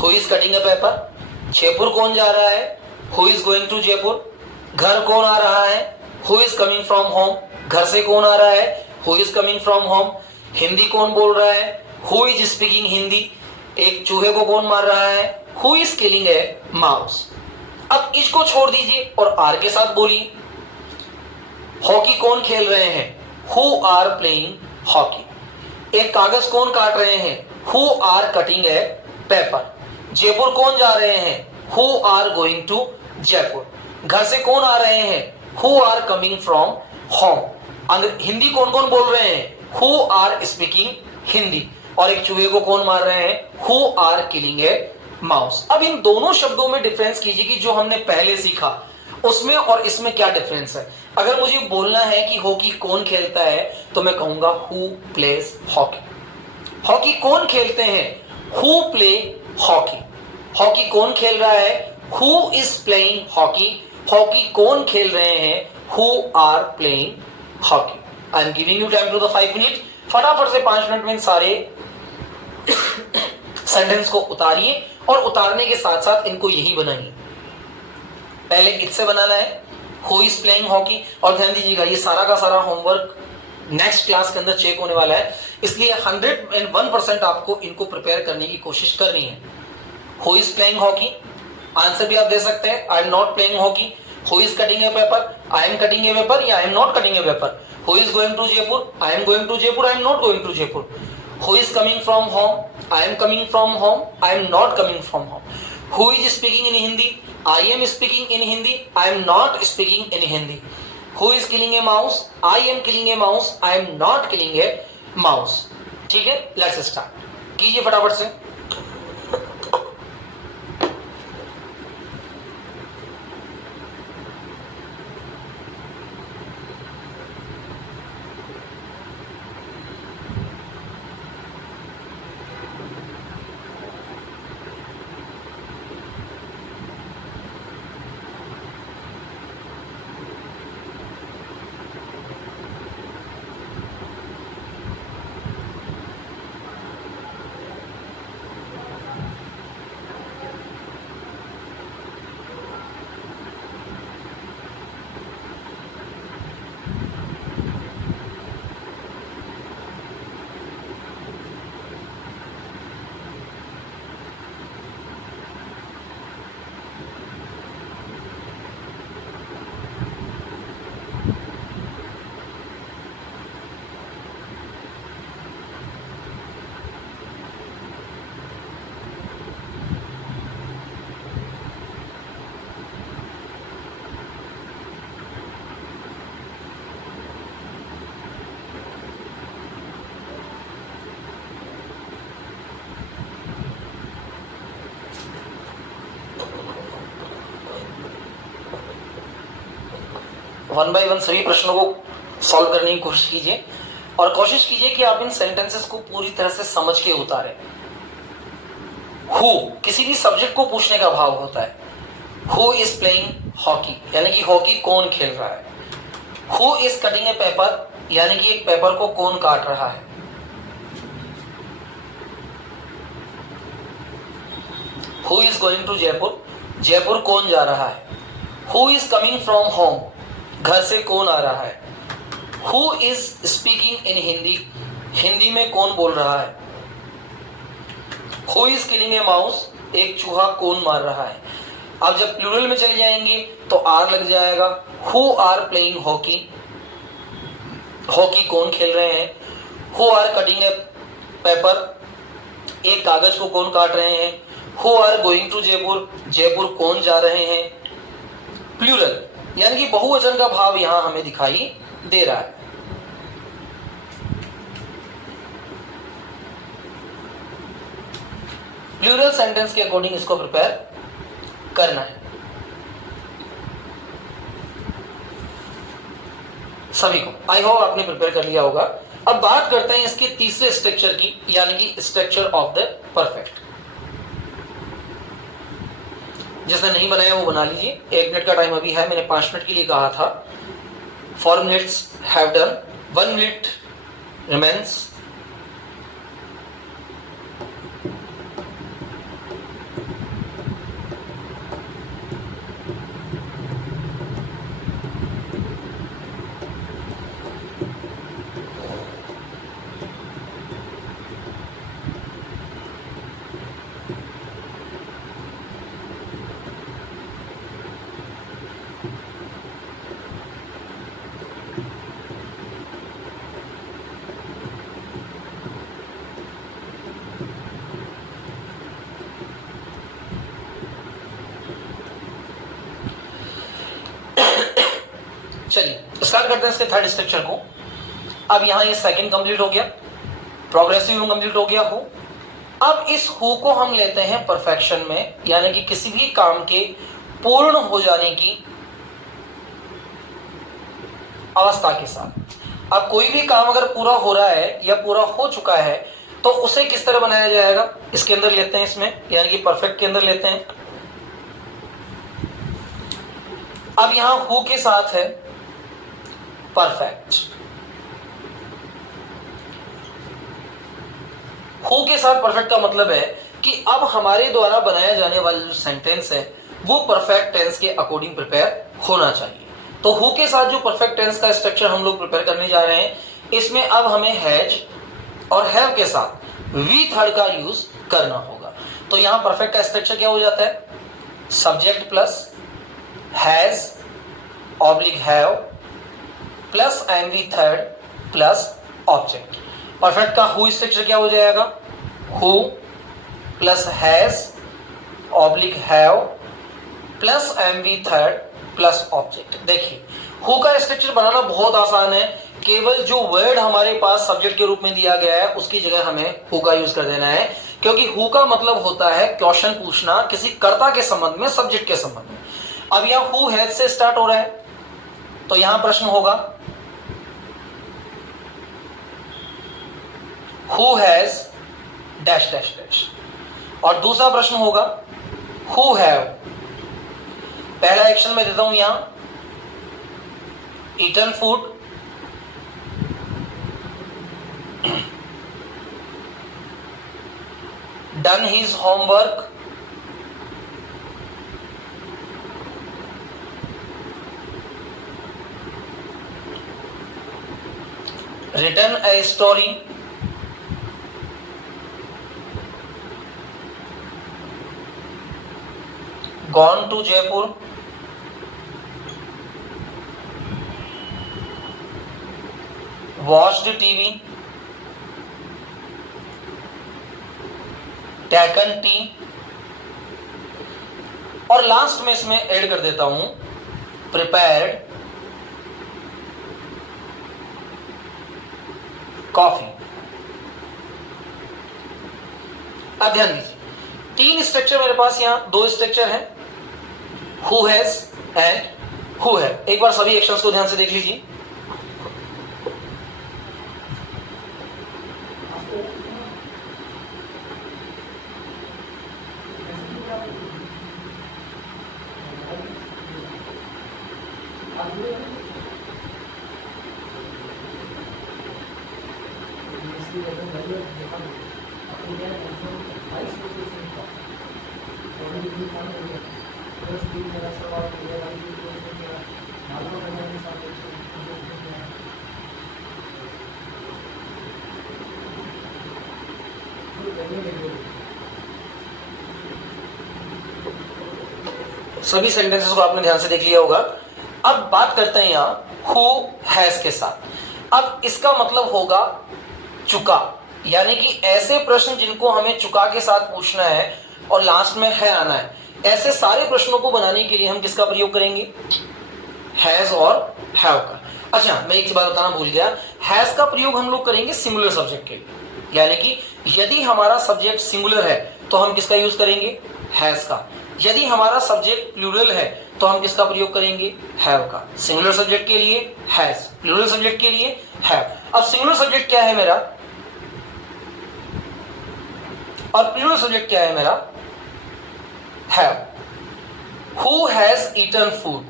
who is cutting a paper. Jaipur कौन जा रहा है, who is going to Jaipur. घर कौन आ रहा है, who is coming from home, घर से कौन आ रहा है, who is coming from home. Hindi कौन बोल रहा है, हु इज स्पीकिंग हिंदी। एक चूहे को कौन मार रहा है, who is killing a mouse. अब इसको छोड़ दीजिए और आर के साथ बोलिए। हॉकी कौन खेल रहे हैं, हु आर प्लेइंग हॉकी। एक कागज कौन काट रहे हैं, who are cutting a paper. Jaipur कौन जा रहे हैं, who are going to Jaipur. घर से कौन आ रहे हैं, who are coming from home. Hindi कौन कौन बोल रहे हैं, हु आर स्पीकिंग हिंदी। और एक चूहे को कौन मार रहे हैं, who are killing a mouse. अब इन दोनों शब्दों में डिफरेंस कीजिए कि जो हमने पहले सीखा उसमें और इसमें क्या डिफरेंस है। अगर मुझे बोलना है कि हॉकी कौन खेलता है, तो मैं कहूंगा हु प्लेज हॉकी। हॉकी कौन खेलते हैं, हु प्ले हॉकी। हॉकी कौन खेल रहा है, who is playing hockey. Hockey कौन खेल रहे हैं, who are playing hockey. I am giving you time to the 5 minute. फटाफट से 5 मिनट में सारे सेंटेंस को उतारिए और उतारने के साथ साथ इनको यही बनाइए। पहले इससे बनाना है, हु इज प्लेइंग हॉकी। और ध्यान दीजिएगा ये सारा का सारा होमवर्क नेक्स्ट क्लास के अंदर चेक होने वाला है, इसलिए 101% आपको इनको प्रिपेयर करने की कोशिश करनी है। Who is playing hockey, answer भी आप दे सकते हैं I am not playing hockey. Who is cutting a paper, I am cutting a paper या I am not cutting a paper. Who is going to Jaipur, I am going to Jaipur, I am not going to Jaipur. Who is coming from home, I am coming from home, I am not coming from home. Who is speaking in Hindi, I am speaking in Hindi, I am not speaking in Hindi. Who is killing a mouse, I am killing a mouse, I am not killing a mouse. ठीक है, let's start, कीजिए फटाफट से। One by one सभी प्रश्नों को solve करने की कोशिश कीजिए और कोशिश कीजिए कि आप इन सेंटेंसेस को पूरी तरह से समझ के उतारें। हु किसी भी सब्जेक्ट को पूछने का भाव होता है। हु इज प्लेइंग हॉकी यानी कि हॉकी कौन खेल रहा है। Who is cutting a paper यानी कि एक पेपर को कौन काट रहा है। Who is going to Jaipur, Jaipur कौन जा रहा है। Who is coming from home, घर से कौन आ रहा है। Who is speaking in Hindi, Hindi में कौन बोल रहा है। Who is killing a mouse, एक चूहा कौन मार रहा है। अब जब प्लूरल में चले जाएंगे तो आर लग जाएगा। Who are playing hockey, hockey कौन खेल रहे हैं। Who are cutting a paper, एक कागज को कौन काट रहे हैं। Who are going to Jaipur, Jaipur कौन जा रहे हैं। प्लूरल यानी कि बहुवचन का भाव यहां हमें दिखाई दे रहा है। प्लूरल सेंटेंस के अकॉर्डिंग इसको प्रिपेयर करना है सभी को। आई होप आपने प्रिपेयर कर लिया होगा। अब बात करते हैं इसके तीसरे स्ट्रक्चर की यानी कि स्ट्रक्चर ऑफ द परफेक्ट। जिसने नहीं बनाया वो बना लीजिए। 1 मिनट का टाइम अभी है, मैंने 5 मिनट के लिए कहा था। 4 minutes have done, 1 minute remains। चलिए स्टार्ट करते हैं इसके थर्ड स्ट्रक्चर को। अब यहां ये सेकंड कंप्लीट हो गया, प्रोग्रेसिव कंप्लीट हो गया। हो अब इस हु को हम लेते हैं परफेक्शन में यानी कि किसी भी काम के पूर्ण हो जाने की अवस्था के साथ। अब कोई भी काम अगर पूरा हो रहा है या पूरा हो चुका है तो उसे किस तरह बनाया जाएगा, इसके अंदर लेते हैं, इसमें यानी कि परफेक्ट के अंदर लेते हैं। अब यहां हु के साथ है परफेक्ट, हु के साथ परफेक्ट का मतलब है कि अब हमारे द्वारा बनाया जाने वाला जो सेंटेंस है वो परफेक्ट टेंस के अकॉर्डिंग प्रिपेयर होना चाहिए। तो हु के साथ जो परफेक्ट टेंस का स्ट्रक्चर हम लोग प्रिपेयर करने जा रहे हैं, इसमें अब हमें हैज और हैव के साथ वी थर्ड का यूज करना होगा। तो यहां परफेक्ट का स्ट्रक्चर क्या हो जाता है, subject plus has oblique have plus MV third plus object. Perfect का हु स्ट्रक्चर क्या हो जाएगा, who plus has oblique have plus MV third plus object. देखिए हु का स्ट्रक्चर बनाना बहुत आसान है, केवल जो वर्ड हमारे पास सब्जेक्ट के रूप में दिया गया है उसकी जगह हमें हु का यूज कर देना है, क्योंकि हु का मतलब होता है क्वेश्चन पूछना किसी कर्ता के संबंध में, सब्जेक्ट के संबंध में। अब यह हु हैज से स्टार्ट हो रहा है, तो यहां प्रश्न होगा who has dash dash dash, और दूसरा प्रश्न होगा हु हैव। पहला एक्शन में देता हूं यहां eaten food, done his homework, written a story, gone to Jaipur, watched TV, taken tea, और लास्ट में इसमें ऐड कर देता हूं prepared कॉफी। अब ध्यान दीजिए, तीन स्ट्रक्चर मेरे पास यहां, दो स्ट्रक्चर हैं who has and who have. एक बार सभी एक्शंस को ध्यान से देख लीजिए। सभी सेंटेंसेस को आपने ध्यान से देख लिया होगा। अब बात करते हैं यहां हु हैज के साथ। अब इसका मतलब होगा चुका, यानी कि ऐसे प्रश्न जिनको हमें चुका के साथ पूछना है और लास्ट में है आना है, ऐसे सारे प्रश्नों को बनाने के लिए हम किसका प्रयोग करेंगे, हैज और हैव का। अच्छा, मैं एक बात बताना भूल गया, हैज का प्रयोग हम लोग करेंगे सिंगुलर सब्जेक्ट के लिए, यानी कि यदि हमारा सब्जेक्ट सिंगुलर है तो हम किसका यूज करेंगे, हैज का। यदि हमारा सब्जेक्ट प्लूरल है तो हम किसका प्रयोग करेंगे, हैव का। सिंगुलर सब्जेक्ट के लिए हैज, प्लूरल सब्जेक्ट के लिए हैव। अब सिंगुलर सब्जेक्ट क्या है मेरा और प्लूरल सब्जेक्ट क्या है मेरा, have. Who has eaten food,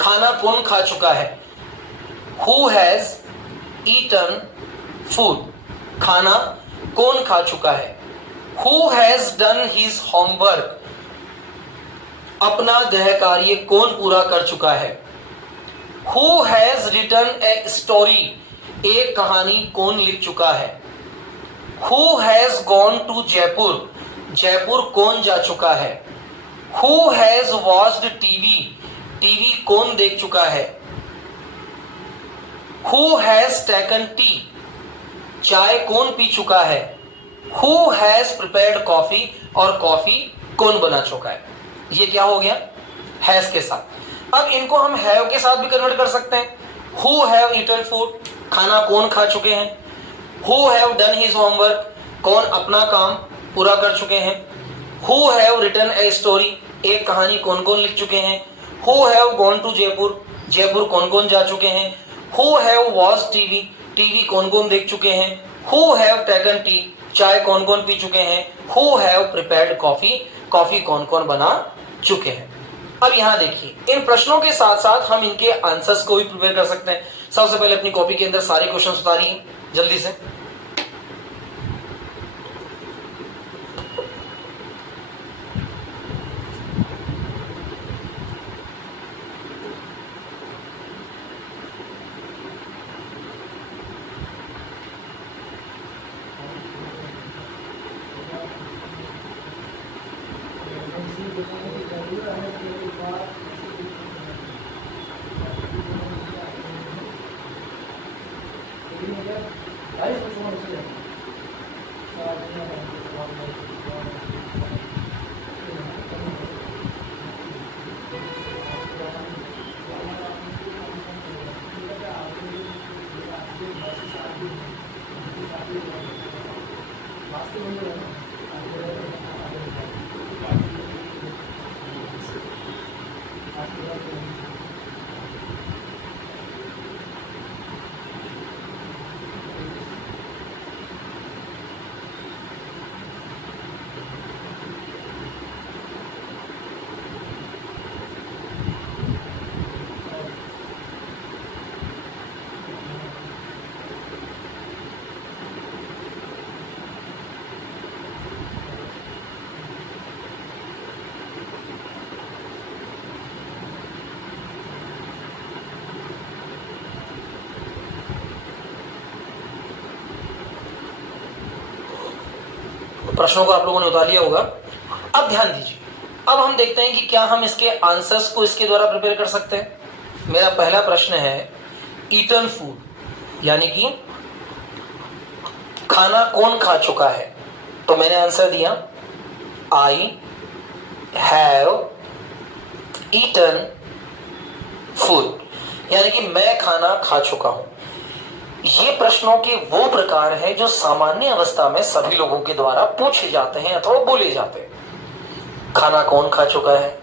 खाना कौन खा चुका है, हु हैज ईटन फूड, खाना कौन खा चुका है। Who has done his homework, अपना गृह कार्य कौन पूरा कर चुका है। Who has written a story, एक कहानी कौन लिख चुका है। Who has gone to Jaipur, Jaipur कौन जा चुका है। Who has watched TV, TV कौन देख चुका है। हु हैज टेकन टी, चाय कौन पी चुका है। हु हैज प्रिपेयर्ड कॉफी, और कॉफी कौन बना चुका है। ये क्या हो गया, हैज के साथ। अब इनको हम हैव के साथ भी कन्वर्ट कर सकते हैं। हु हैव ईटन फूड, खाना कौन खा चुके हैं। Who have done his homework, कौन अपना काम पूरा कर चुके हैं। Who have written a story, एक कहानी कौन कौन लिख चुके हैं। Who have gone to Jaipur, Jaipur कौन कौन जा चुके हैं। Who have watched TV, TV कौन कौन देख चुके हैं। हु हैव टेकन टी, चाय कौन कौन पी चुके हैं। Who have prepared coffee, coffee कौन कौन बना चुके हैं। अब यहां देखिए, इन प्रश्नों के साथ साथ हम इनके आंसर्स को भी प्रिपेयर कर सकते हैं। सबसे पहले अपनी कॉपी के अंदर सारे क्वेश्चन उतारिए जल्दी से। प्रश्नों को आप लोगों ने उतार लिया होगा। अब ध्यान दीजिए, अब हम देखते हैं कि क्या हम इसके आंसर्स को इसके द्वारा प्रिपेयर कर सकते हैं। मेरा पहला प्रश्न है ईटन फूड, यानी कि खाना कौन खा चुका है। तो मैंने आंसर दिया आई हैव ईटन फूड, यानी कि मैं खाना खा चुका हूं। ये प्रश्नों के वो प्रकार है जो सामान्य अवस्था में सभी लोगों के द्वारा पूछे जाते हैं अथवा बोले जाते हैं। खाना कौन खा चुका है,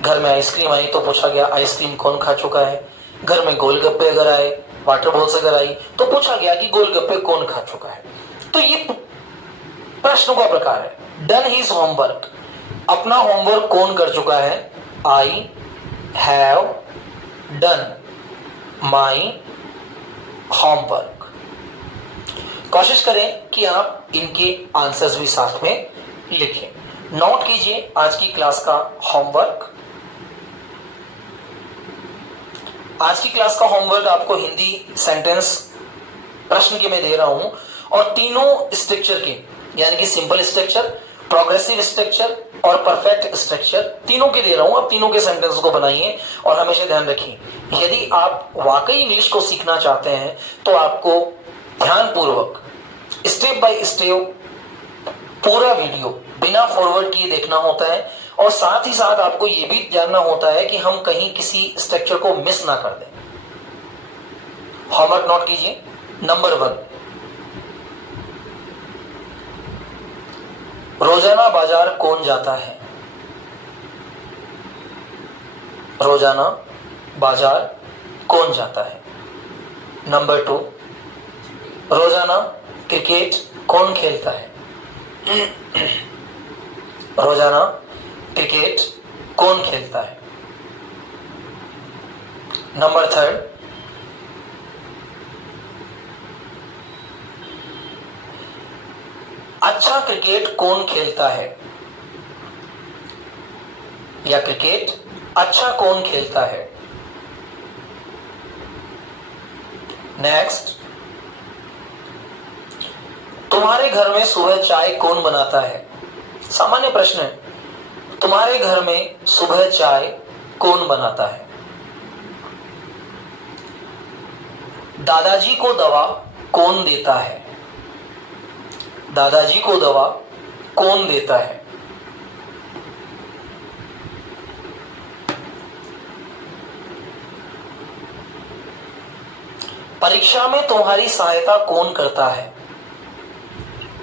घर में आइसक्रीम आई तो पूछा गया आइसक्रीम कौन खा चुका है, घर में गोलगप्पे अगर आए, वाटर बॉल्स अगर आई तो पूछा गया कि गोलगप्पे कौन खा चुका है। तो ये प्रश्नों का प्रकार है। डन हिज होमवर्क, अपना होमवर्क कौन कर चुका है। I have done my homework. कोशिश करें कि आप इनके आंसर्स भी साथ में लिखें। नोट कीजिए आज की क्लास का होमवर्क। आज की क्लास का होमवर्क आपको हिंदी सेंटेंस प्रश्न के मैं दे रहा हूं और तीनों स्ट्रक्चर के, यानी कि सिंपल स्ट्रक्चर, प्रोग्रेसिव स्ट्रक्चर और परफेक्ट स्ट्रक्चर, तीनों के दे रहा हूं। आप तीनों के सेंटेंस को बनाइए और हमेशा ध्यान रखिए, यदि आप वाकई इंग्लिश को सीखना चाहते हैं तो आपको ध्यानपूर्वक स्टेप बाय स्टेप पूरा वीडियो बिना फॉरवर्ड किए देखना होता है और साथ ही साथ आपको यह भी जानना होता है कि हम कहीं किसी स्ट्रक्चर को मिस ना कर दें। होमवर्क नोट कीजिए। नंबर 1, रोजाना बाजार कौन जाता है। रोजाना बाजार कौन जाता है। नंबर 2, रोजाना क्रिकेट कौन खेलता है। रोजाना क्रिकेट कौन खेलता है। नंबर 3, अच्छा क्रिकेट कौन खेलता है, या क्रिकेट अच्छा कौन खेलता है। नेक्स्ट, तुम्हारे घर में सुबह चाय कौन बनाता है। सामान्य प्रश्न है, तुम्हारे घर में सुबह चाय कौन बनाता है। दादाजी को दवा कौन देता है। दादाजी को दवा कौन देता है। परीक्षा में तुम्हारी सहायता कौन करता है।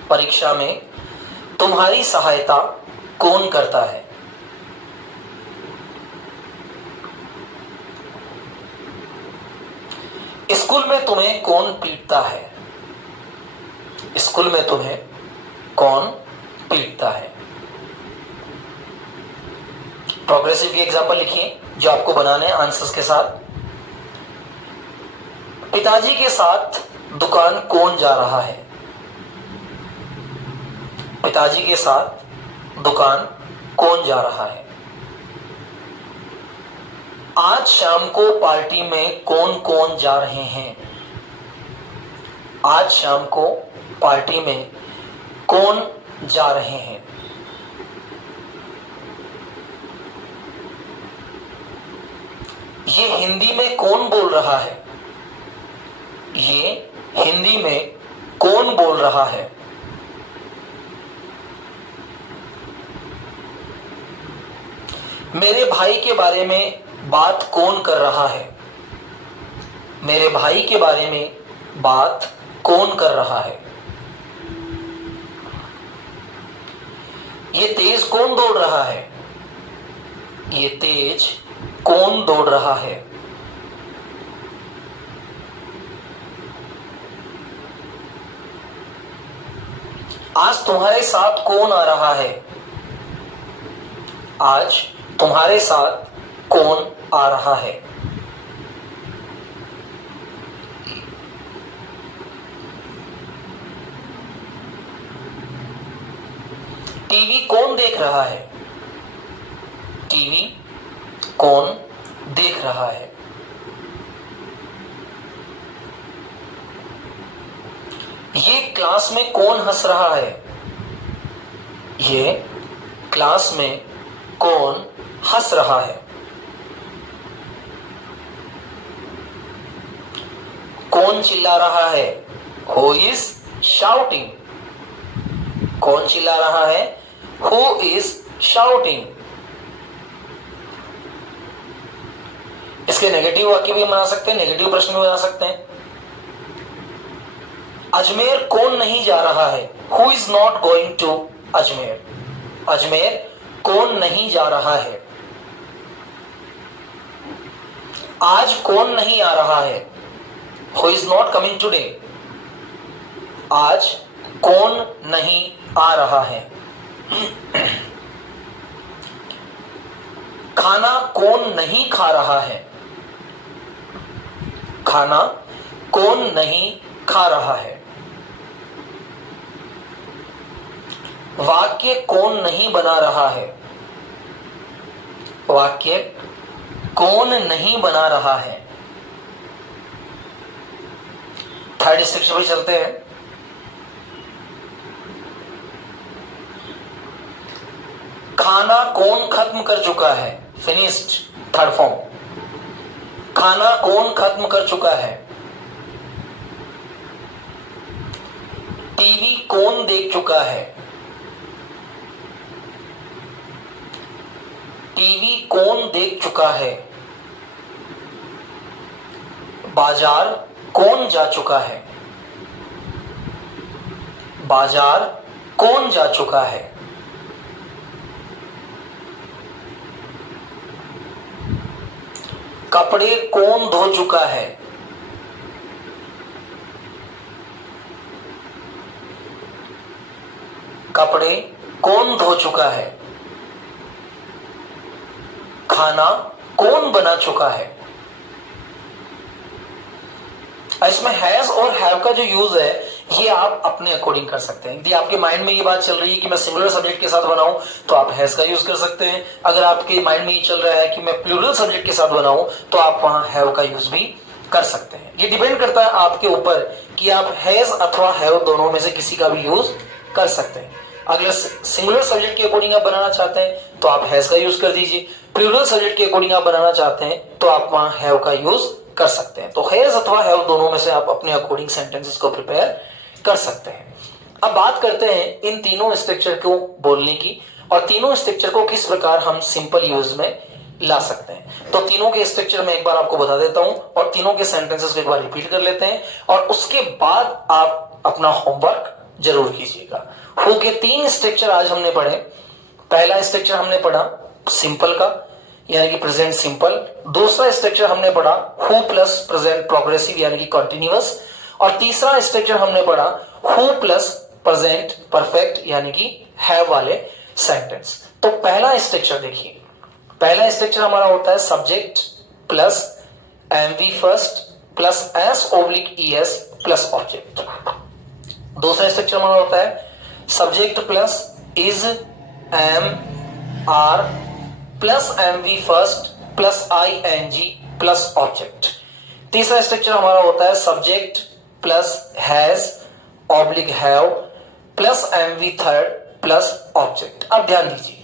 परीक्षा में तुम्हारी सहायता कौन करता है। स्कूल में तुम्हें कौन पीटता है। स्कूल में तुम्हें कौन पीटता है। प्रोग्रेसिव की एग्जांपल लिखिए जो आपको बनाने हैं आंसर्स के साथ। पिताजी के साथ दुकान कौन जा रहा है। पिताजी के साथ दुकान कौन जा रहा है। आज शाम को पार्टी में कौन कौन जा रहे हैं। आज शाम को पार्टी में कौन जा रहे हैं। ये हिंदी में कौन बोल रहा है। ये हिंदी में कौन बोल रहा है। मेरे भाई के बारे में बात कौन कर रहा है। मेरे भाई के बारे में बात कौन कर रहा है। ये तेज कौन दौड़ रहा है? ये तेज कौन दौड़ रहा है? आज तुम्हारे साथ कौन आ रहा है? आज तुम्हारे साथ कौन आ रहा है? टीवी कौन देख रहा है? टीवी कौन देख रहा है? ये क्लास में कौन हंस रहा है? ये क्लास में कौन हंस रहा है? कौन चिल्ला रहा है? Who is shouting? कौन चिल्ला रहा है? Who is shouting? इसके नेगेटिव वाक्य भी बना सकते हैं, नेगेटिव प्रश्न भी बना सकते हैं। अजमेर कौन नहीं जा रहा है? Who is not going to Ajmer? Ajmer कौन नहीं जा रहा है? आज कौन नहीं आ रहा है? Who is not coming today? आज कौन नहीं आ रहा है? खाना कौन नहीं खा रहा है? खाना कौन नहीं खा रहा है? वाक्य कौन नहीं बना रहा है? वाक्य कौन नहीं बना रहा है? थर्ड स्ट्रक्चर पे चलते हैं। खाना कौन खत्म कर चुका है? Finished, third form. खाना कौन खत्म कर चुका है? टीवी कौन देख चुका है? टीवी कौन देख चुका है? बाजार कौन जा चुका है? बाजार कौन जा चुका है? कपड़े कौन धो चुका है? कपड़े कौन धो चुका है? खाना कौन बना चुका है? इसमें हैज और हैव का जो यूज है ये आप अपने अकॉर्डिंग कर सकते हैं। यदि आपके माइंड में ये बात चल रही है कि मैं सिंगुलर सब्जेक्ट के साथ बनाऊं तो आप हैज का यूज कर सकते हैं। अगर आपके माइंड में ये चल रहा है कि मैं प्लूरल सब्जेक्ट के साथ बनाऊं तो आप वहां हैव का यूज भी कर सकते हैं। ये डिपेंड करता है आपके ऊपर कि आप हैज अथवा हैव दोनों में से किसी का भी यूज कर सकते हैं। अगर सिंगुलर सब्जेक्ट के अकॉर्डिंग आप बनाना चाहते हैं तो आप हैज का यूज कर दीजिए। प्लूरल सब्जेक्ट के अकॉर्डिंग आप बनाना चाहते हैं तो आप वहां हैव का यूज कर सकते हैं। तो हैज अथवा हैव दोनों में से आप अपने अकॉर्डिंग सेंटेंसेस को प्रिपेयर कर सकते हैं। अब बात करते हैं इन तीनों स्ट्रक्चर को बोलने की और तीनों स्ट्रक्चर को किस प्रकार हम सिंपल यूज में ला सकते हैं। तो तीनों के स्ट्रक्चर में एक बार आपको बता देता हूं और तीनों के सेंटेंसेस को एक बार रिपीट कर लेते हैं और उसके बाद आप अपना होमवर्क जरूर कीजिएगा। हु के 3 स्ट्रक्चर आज हमने पढ़े। पहला स्ट्रक्चर हमने पढ़ा सिंपल का यानी कि प्रेजेंट सिंपल। दूसरा स्ट्रक्चर हमने पढ़ा हु प्लस प्रेजेंट प्रोग्रेसिव यानी कि कंटिन्यूअस। और तीसरा स्ट्रक्चर हमने पढ़ा हु प्लस प्रेजेंट परफेक्ट यानी कि हैव वाले सेंटेंस। तो पहला स्ट्रक्चर देखिए, पहला स्ट्रक्चर हमारा होता है subject plus MV first plus S oblique ES plus object. दूसरा स्ट्रक्चर हमारा होता है subject plus is am are plus MV first plus I N G plus object. तीसरा स्ट्रक्चर हमारा होता है subject plus has oblique have plus MV third plus object. अब ध्यान दीजिए,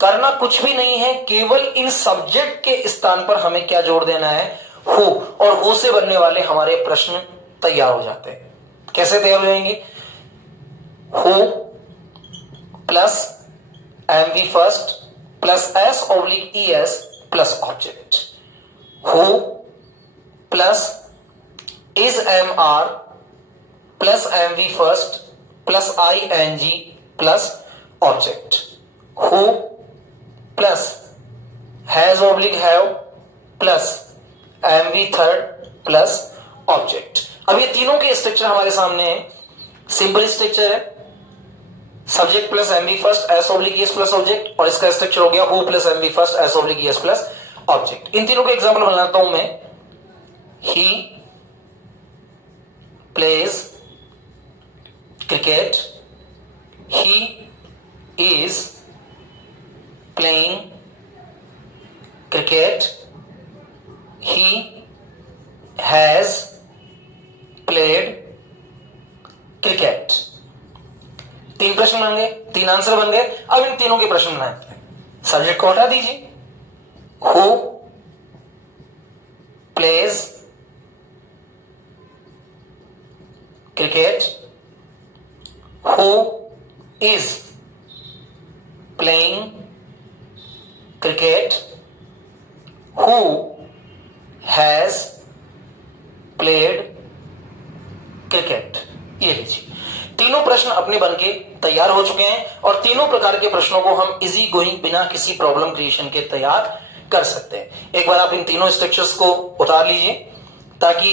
करना कुछ भी नहीं है, केवल इन सब्जेक्ट के स्थान पर हमें क्या जोड़ देना है हु, और हु से बनने वाले हमारे प्रश्न तैयार हो जाते हैं। कैसे तैयार हो जाएंगे? Who plus MV first plus S oblique E S plus object. Who plus is am are plus MV first plus I N G plus object. Who plus has oblique have plus MV third plus object. अब ये तीनों के structure हमारे सामने है। Simple structure है, subject plus MV first S oblique ES plus object, और इसका स्ट्रक्चर हो गया who plus MV first S oblique ES plus object. इन तीनों के एग्जांपल बनाता हूं मैं। He plays cricket, he is playing cricket, he has played cricket. तीन प्रश्न बन गए, तीन आंसर बन गए। अब इन तीनों के प्रश्न बनाए। सब्जेक्ट को हटा दीजिए, who plays cricket, who is playing cricket, who has played cricket. ये लीजिए, तीनों प्रश्न अपने बनके तैयार हो चुके हैं और तीनों प्रकार के प्रश्नों को हम इजी गोइंग बिना किसी प्रॉब्लम क्रिएशन के तैयार कर सकते हैं। एक बार आप इन तीनों स्ट्रक्चर्स को उतार लीजिए ताकि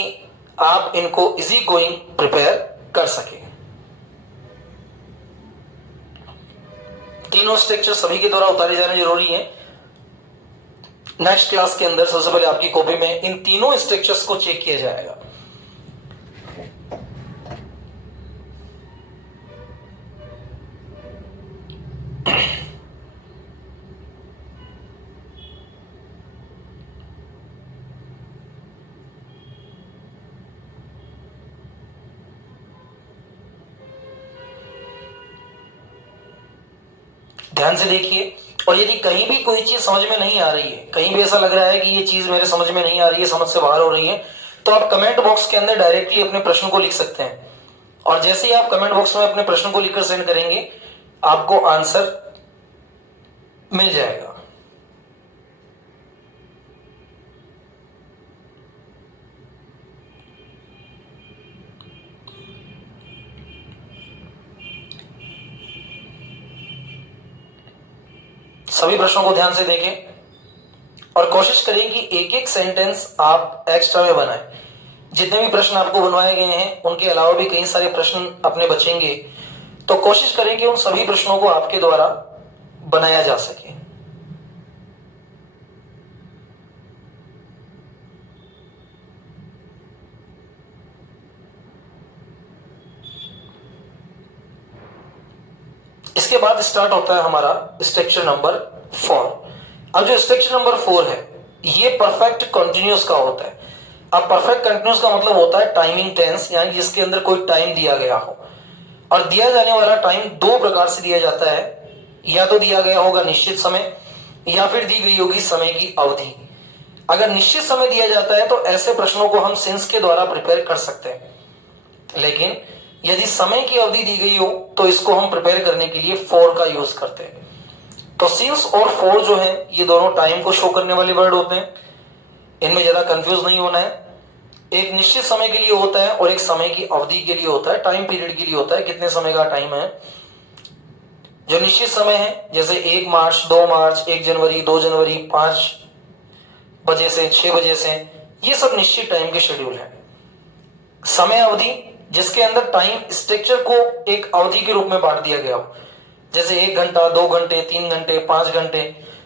आप इनको इजी गोइंग प्रिपेयर कर सकें। तीनों स्ट्रक्चर सभी के द्वारा उतारे जाने जरूरी है। नेक्स्ट क्लास के अंदर सबसे पहले आपकी कॉपी में इन तीनों स्ट्रक्चर्स को चेक किया जाएगा। ध्यान से देखिए, और यदि कहीं भी कोई चीज समझ में नहीं आ रही है, कहीं भी ऐसा लग रहा है कि ये चीज मेरे समझ में नहीं आ रही है, समझ से बाहर हो रही है, तो आप कमेंट बॉक्स के अंदर डायरेक्टली अपने प्रश्न को लिख सकते हैं। और जैसे ही आप कमेंट बॉक्स में अपने प्रश्न को लिखकर सेंड करेंगे, आपको आंसर मिल जाएगा। सभी प्रश्नों को ध्यान से देखें और कोशिश करें कि एक एक सेंटेंस आप एक्स्ट्रा में बनाएं। जितने भी प्रश्न आपको बनवाए गए हैं उनके अलावा भी कई सारे प्रश्न अपने बचेंगे, तो कोशिश करें कि उन सभी प्रश्नों को आपके द्वारा बनाया जा सके। इसके बाद स्टार्ट होता है हमारा स्ट्रक्चर नंबर 4। अब जो स्ट्रक्चर नंबर 4 है ये परफेक्ट कंटिन्यूअस का होता है। अब परफेक्ट कंटिन्यूअस का मतलब होता है टाइमिंग टेंस, यानी जिसके अंदर कोई टाइम दिया गया हो। और दिया जाने वाला टाइम दो प्रकार से दिया जाता है, या तो दिया गया होगा निश्चित समय या फिर दी गई होगी समय की अवधि। अगर निश्चित समय दिया जाता है तो ऐसे प्रश्नों को हम सिंस के द्वारा प्रिपेयर कर सकते हैं, लेकिन यदि समय की अवधि दी गई हो तो इसको हम प्रिपेयर करने के लिए फॉर का यूज करते हैं। तो सिंस और फॉर जो है ये दोनों टाइम को शो करने वाले वर्ड होते हैं, इनमें ज्यादा कंफ्यूज नहीं होना है। एक निश्चित समय के लिए होता है और एक समय की अवधि के लिए होता है, टाइम पीरियड के लिए होता है, कितने समय का टाइम है। जो निश्चित समय है जैसे 1 मार्च, 2 मार्च, 1 जनवरी, 2 जनवरी, 5 बजे से 6 बजे से, ये सब निश्चित टाइम के शेड्यूल है। समय अवधि जिसके अंदर टाइम स्ट्रक्चर को एक अवधि के रूप में बांट दिया गया हो, जैसे 1 घंटा, 2 घंटे, 3 घंटे, 5 घंटे,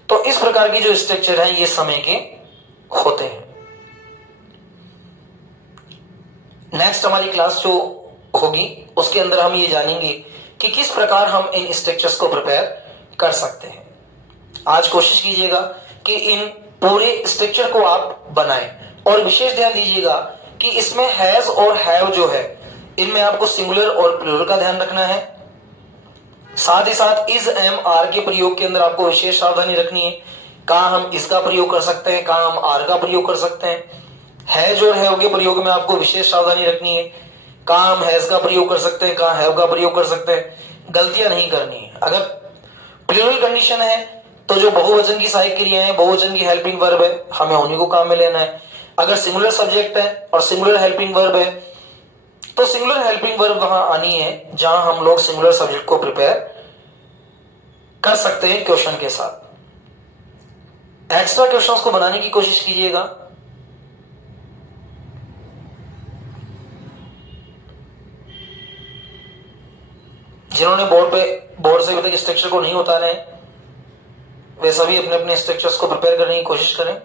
तो इस प्रकार की जो स्ट्रक्चर है ये समय के होते हैं। नेक्स्ट हमारी क्लास जो होगी उसके अंदर हम ये जानेंगे कि किस प्रकार हम इन स्ट्रक्चर्स को प्रिपेयर कर सकते हैं। आज कोशिश कीजिएगा कि इन पूरे स्ट्रक्चर को आप बनाएं और विशेष ध्यान दीजिएगा कि इसमें हैज और हैव जो है इनमें आपको सिंगुलर और प्लूरल का ध्यान रखना है। साथ ही साथ इज, एम, आर के प्रयोग के अंदर आपको विशेष सावधानी रखनी है। कहां हम इसका प्रयोग कर सकते हैं, कहां हम आर का प्रयोग कर सकते हैं। हैज और हैव के प्रयोग में आपको विशेष सावधानी रखनी है। कहां हम हैज का प्रयोग कर सकते हैं, कहां हैव का प्रयोग कर सकते हैं। गलतियां नहीं करनी है। अगर प्लूरल कंडीशन है तो जो बहुवचन की सहायक क्रिया है, बहुवचन की हेल्पिंग वर्ब है, हमें उन्हीं को काम में लेना है। अगर सिंगुलर सब्जेक्ट है और सिंगुलर हेल्पिंग वर्ब है तो सिंगुलर हेल्पिंग वर्ब वहां आनी है जहां हम लोग सिंगुलर सब्जेक्ट को प्रिपेयर कर सकते हैं क्वेश्चन के साथ। एक्स्ट्रा क्वेश्चंस को बनाने की कोशिश कीजिएगा। जिन्होंने बोर्ड से अभी तक स्ट्रक्चर को नहीं उतारे हैं, वे सभी अपने अपने स्ट्रक्चर्स को प्रिपेयर करने की कोशिश करें।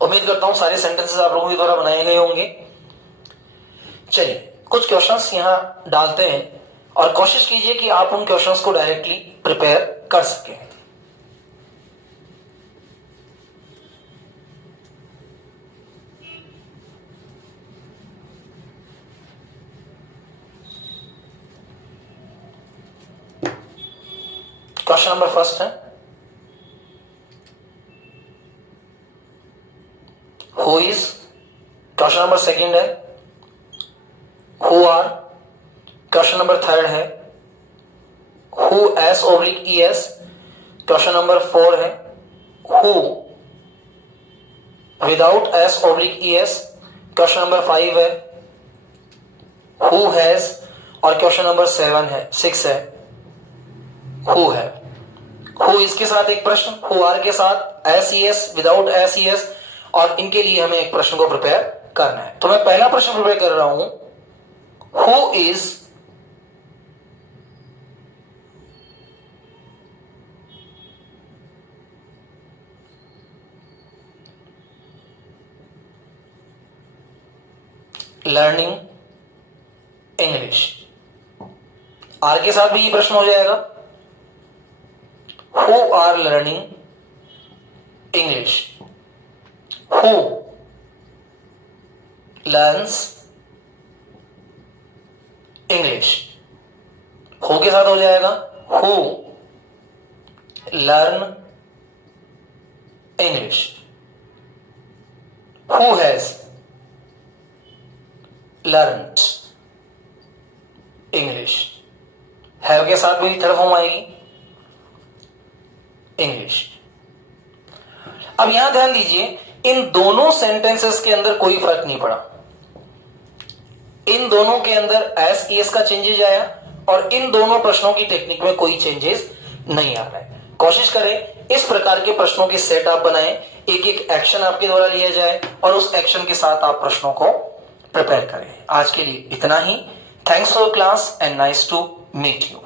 उम्मीद करता हूं सारे सेंटेंसेस आप लोगों के द्वारा बनाए गए होंगे। चलिए कुछ क्वेश्चंस यहां डालते हैं और कोशिश कीजिए कि आप उन क्वेश्चंस को डायरेक्टली प्रिपेयर कर सकें। क्वेश्चन नंबर फर्स्ट है, who is. Question number second है, who are. Question number third है, हु S/ES। क्वेश्चन नंबर 4 है, who without S/ES। Question number 5 है, हु हैज। और क्वेश्चन नंबर 6 है, हु है। हु इसके साथ एक प्रश्न, हु आर के साथ SES, विदाउट SES, और इनके लिए हमें एक प्रश्न को प्रिपेयर करना है। तो मैं पहला प्रश्न प्रिपेयर कर रहा हूं, who is learning English. Are के साथ भी ये प्रश्न हो जाएगा, who are learning English. Who learns English. Who के साथ हो जाएगा, who learn English. Who has learned English. Have के साथ भी थर्ड फॉर्म आएगी, इंग्लिश। अब यहां ध्यान दीजिए, इन दोनों सेंटेंसेस के अंदर कोई फर्क नहीं पड़ा। इन दोनों के अंदर SES का चेंजेस आया और इन दोनों प्रश्नों की टेक्निक में कोई चेंजेस नहीं आ रहा है। कोशिश करें इस प्रकार के प्रश्नों के सेट आप बनाएं, एक एक एक्शन आपके द्वारा लिया जाए और उस एक्शन के साथ आप प्रश्नों को प्रिपेयर करें। आज के लिए इतना ही। Thanks for class and nice to meet you.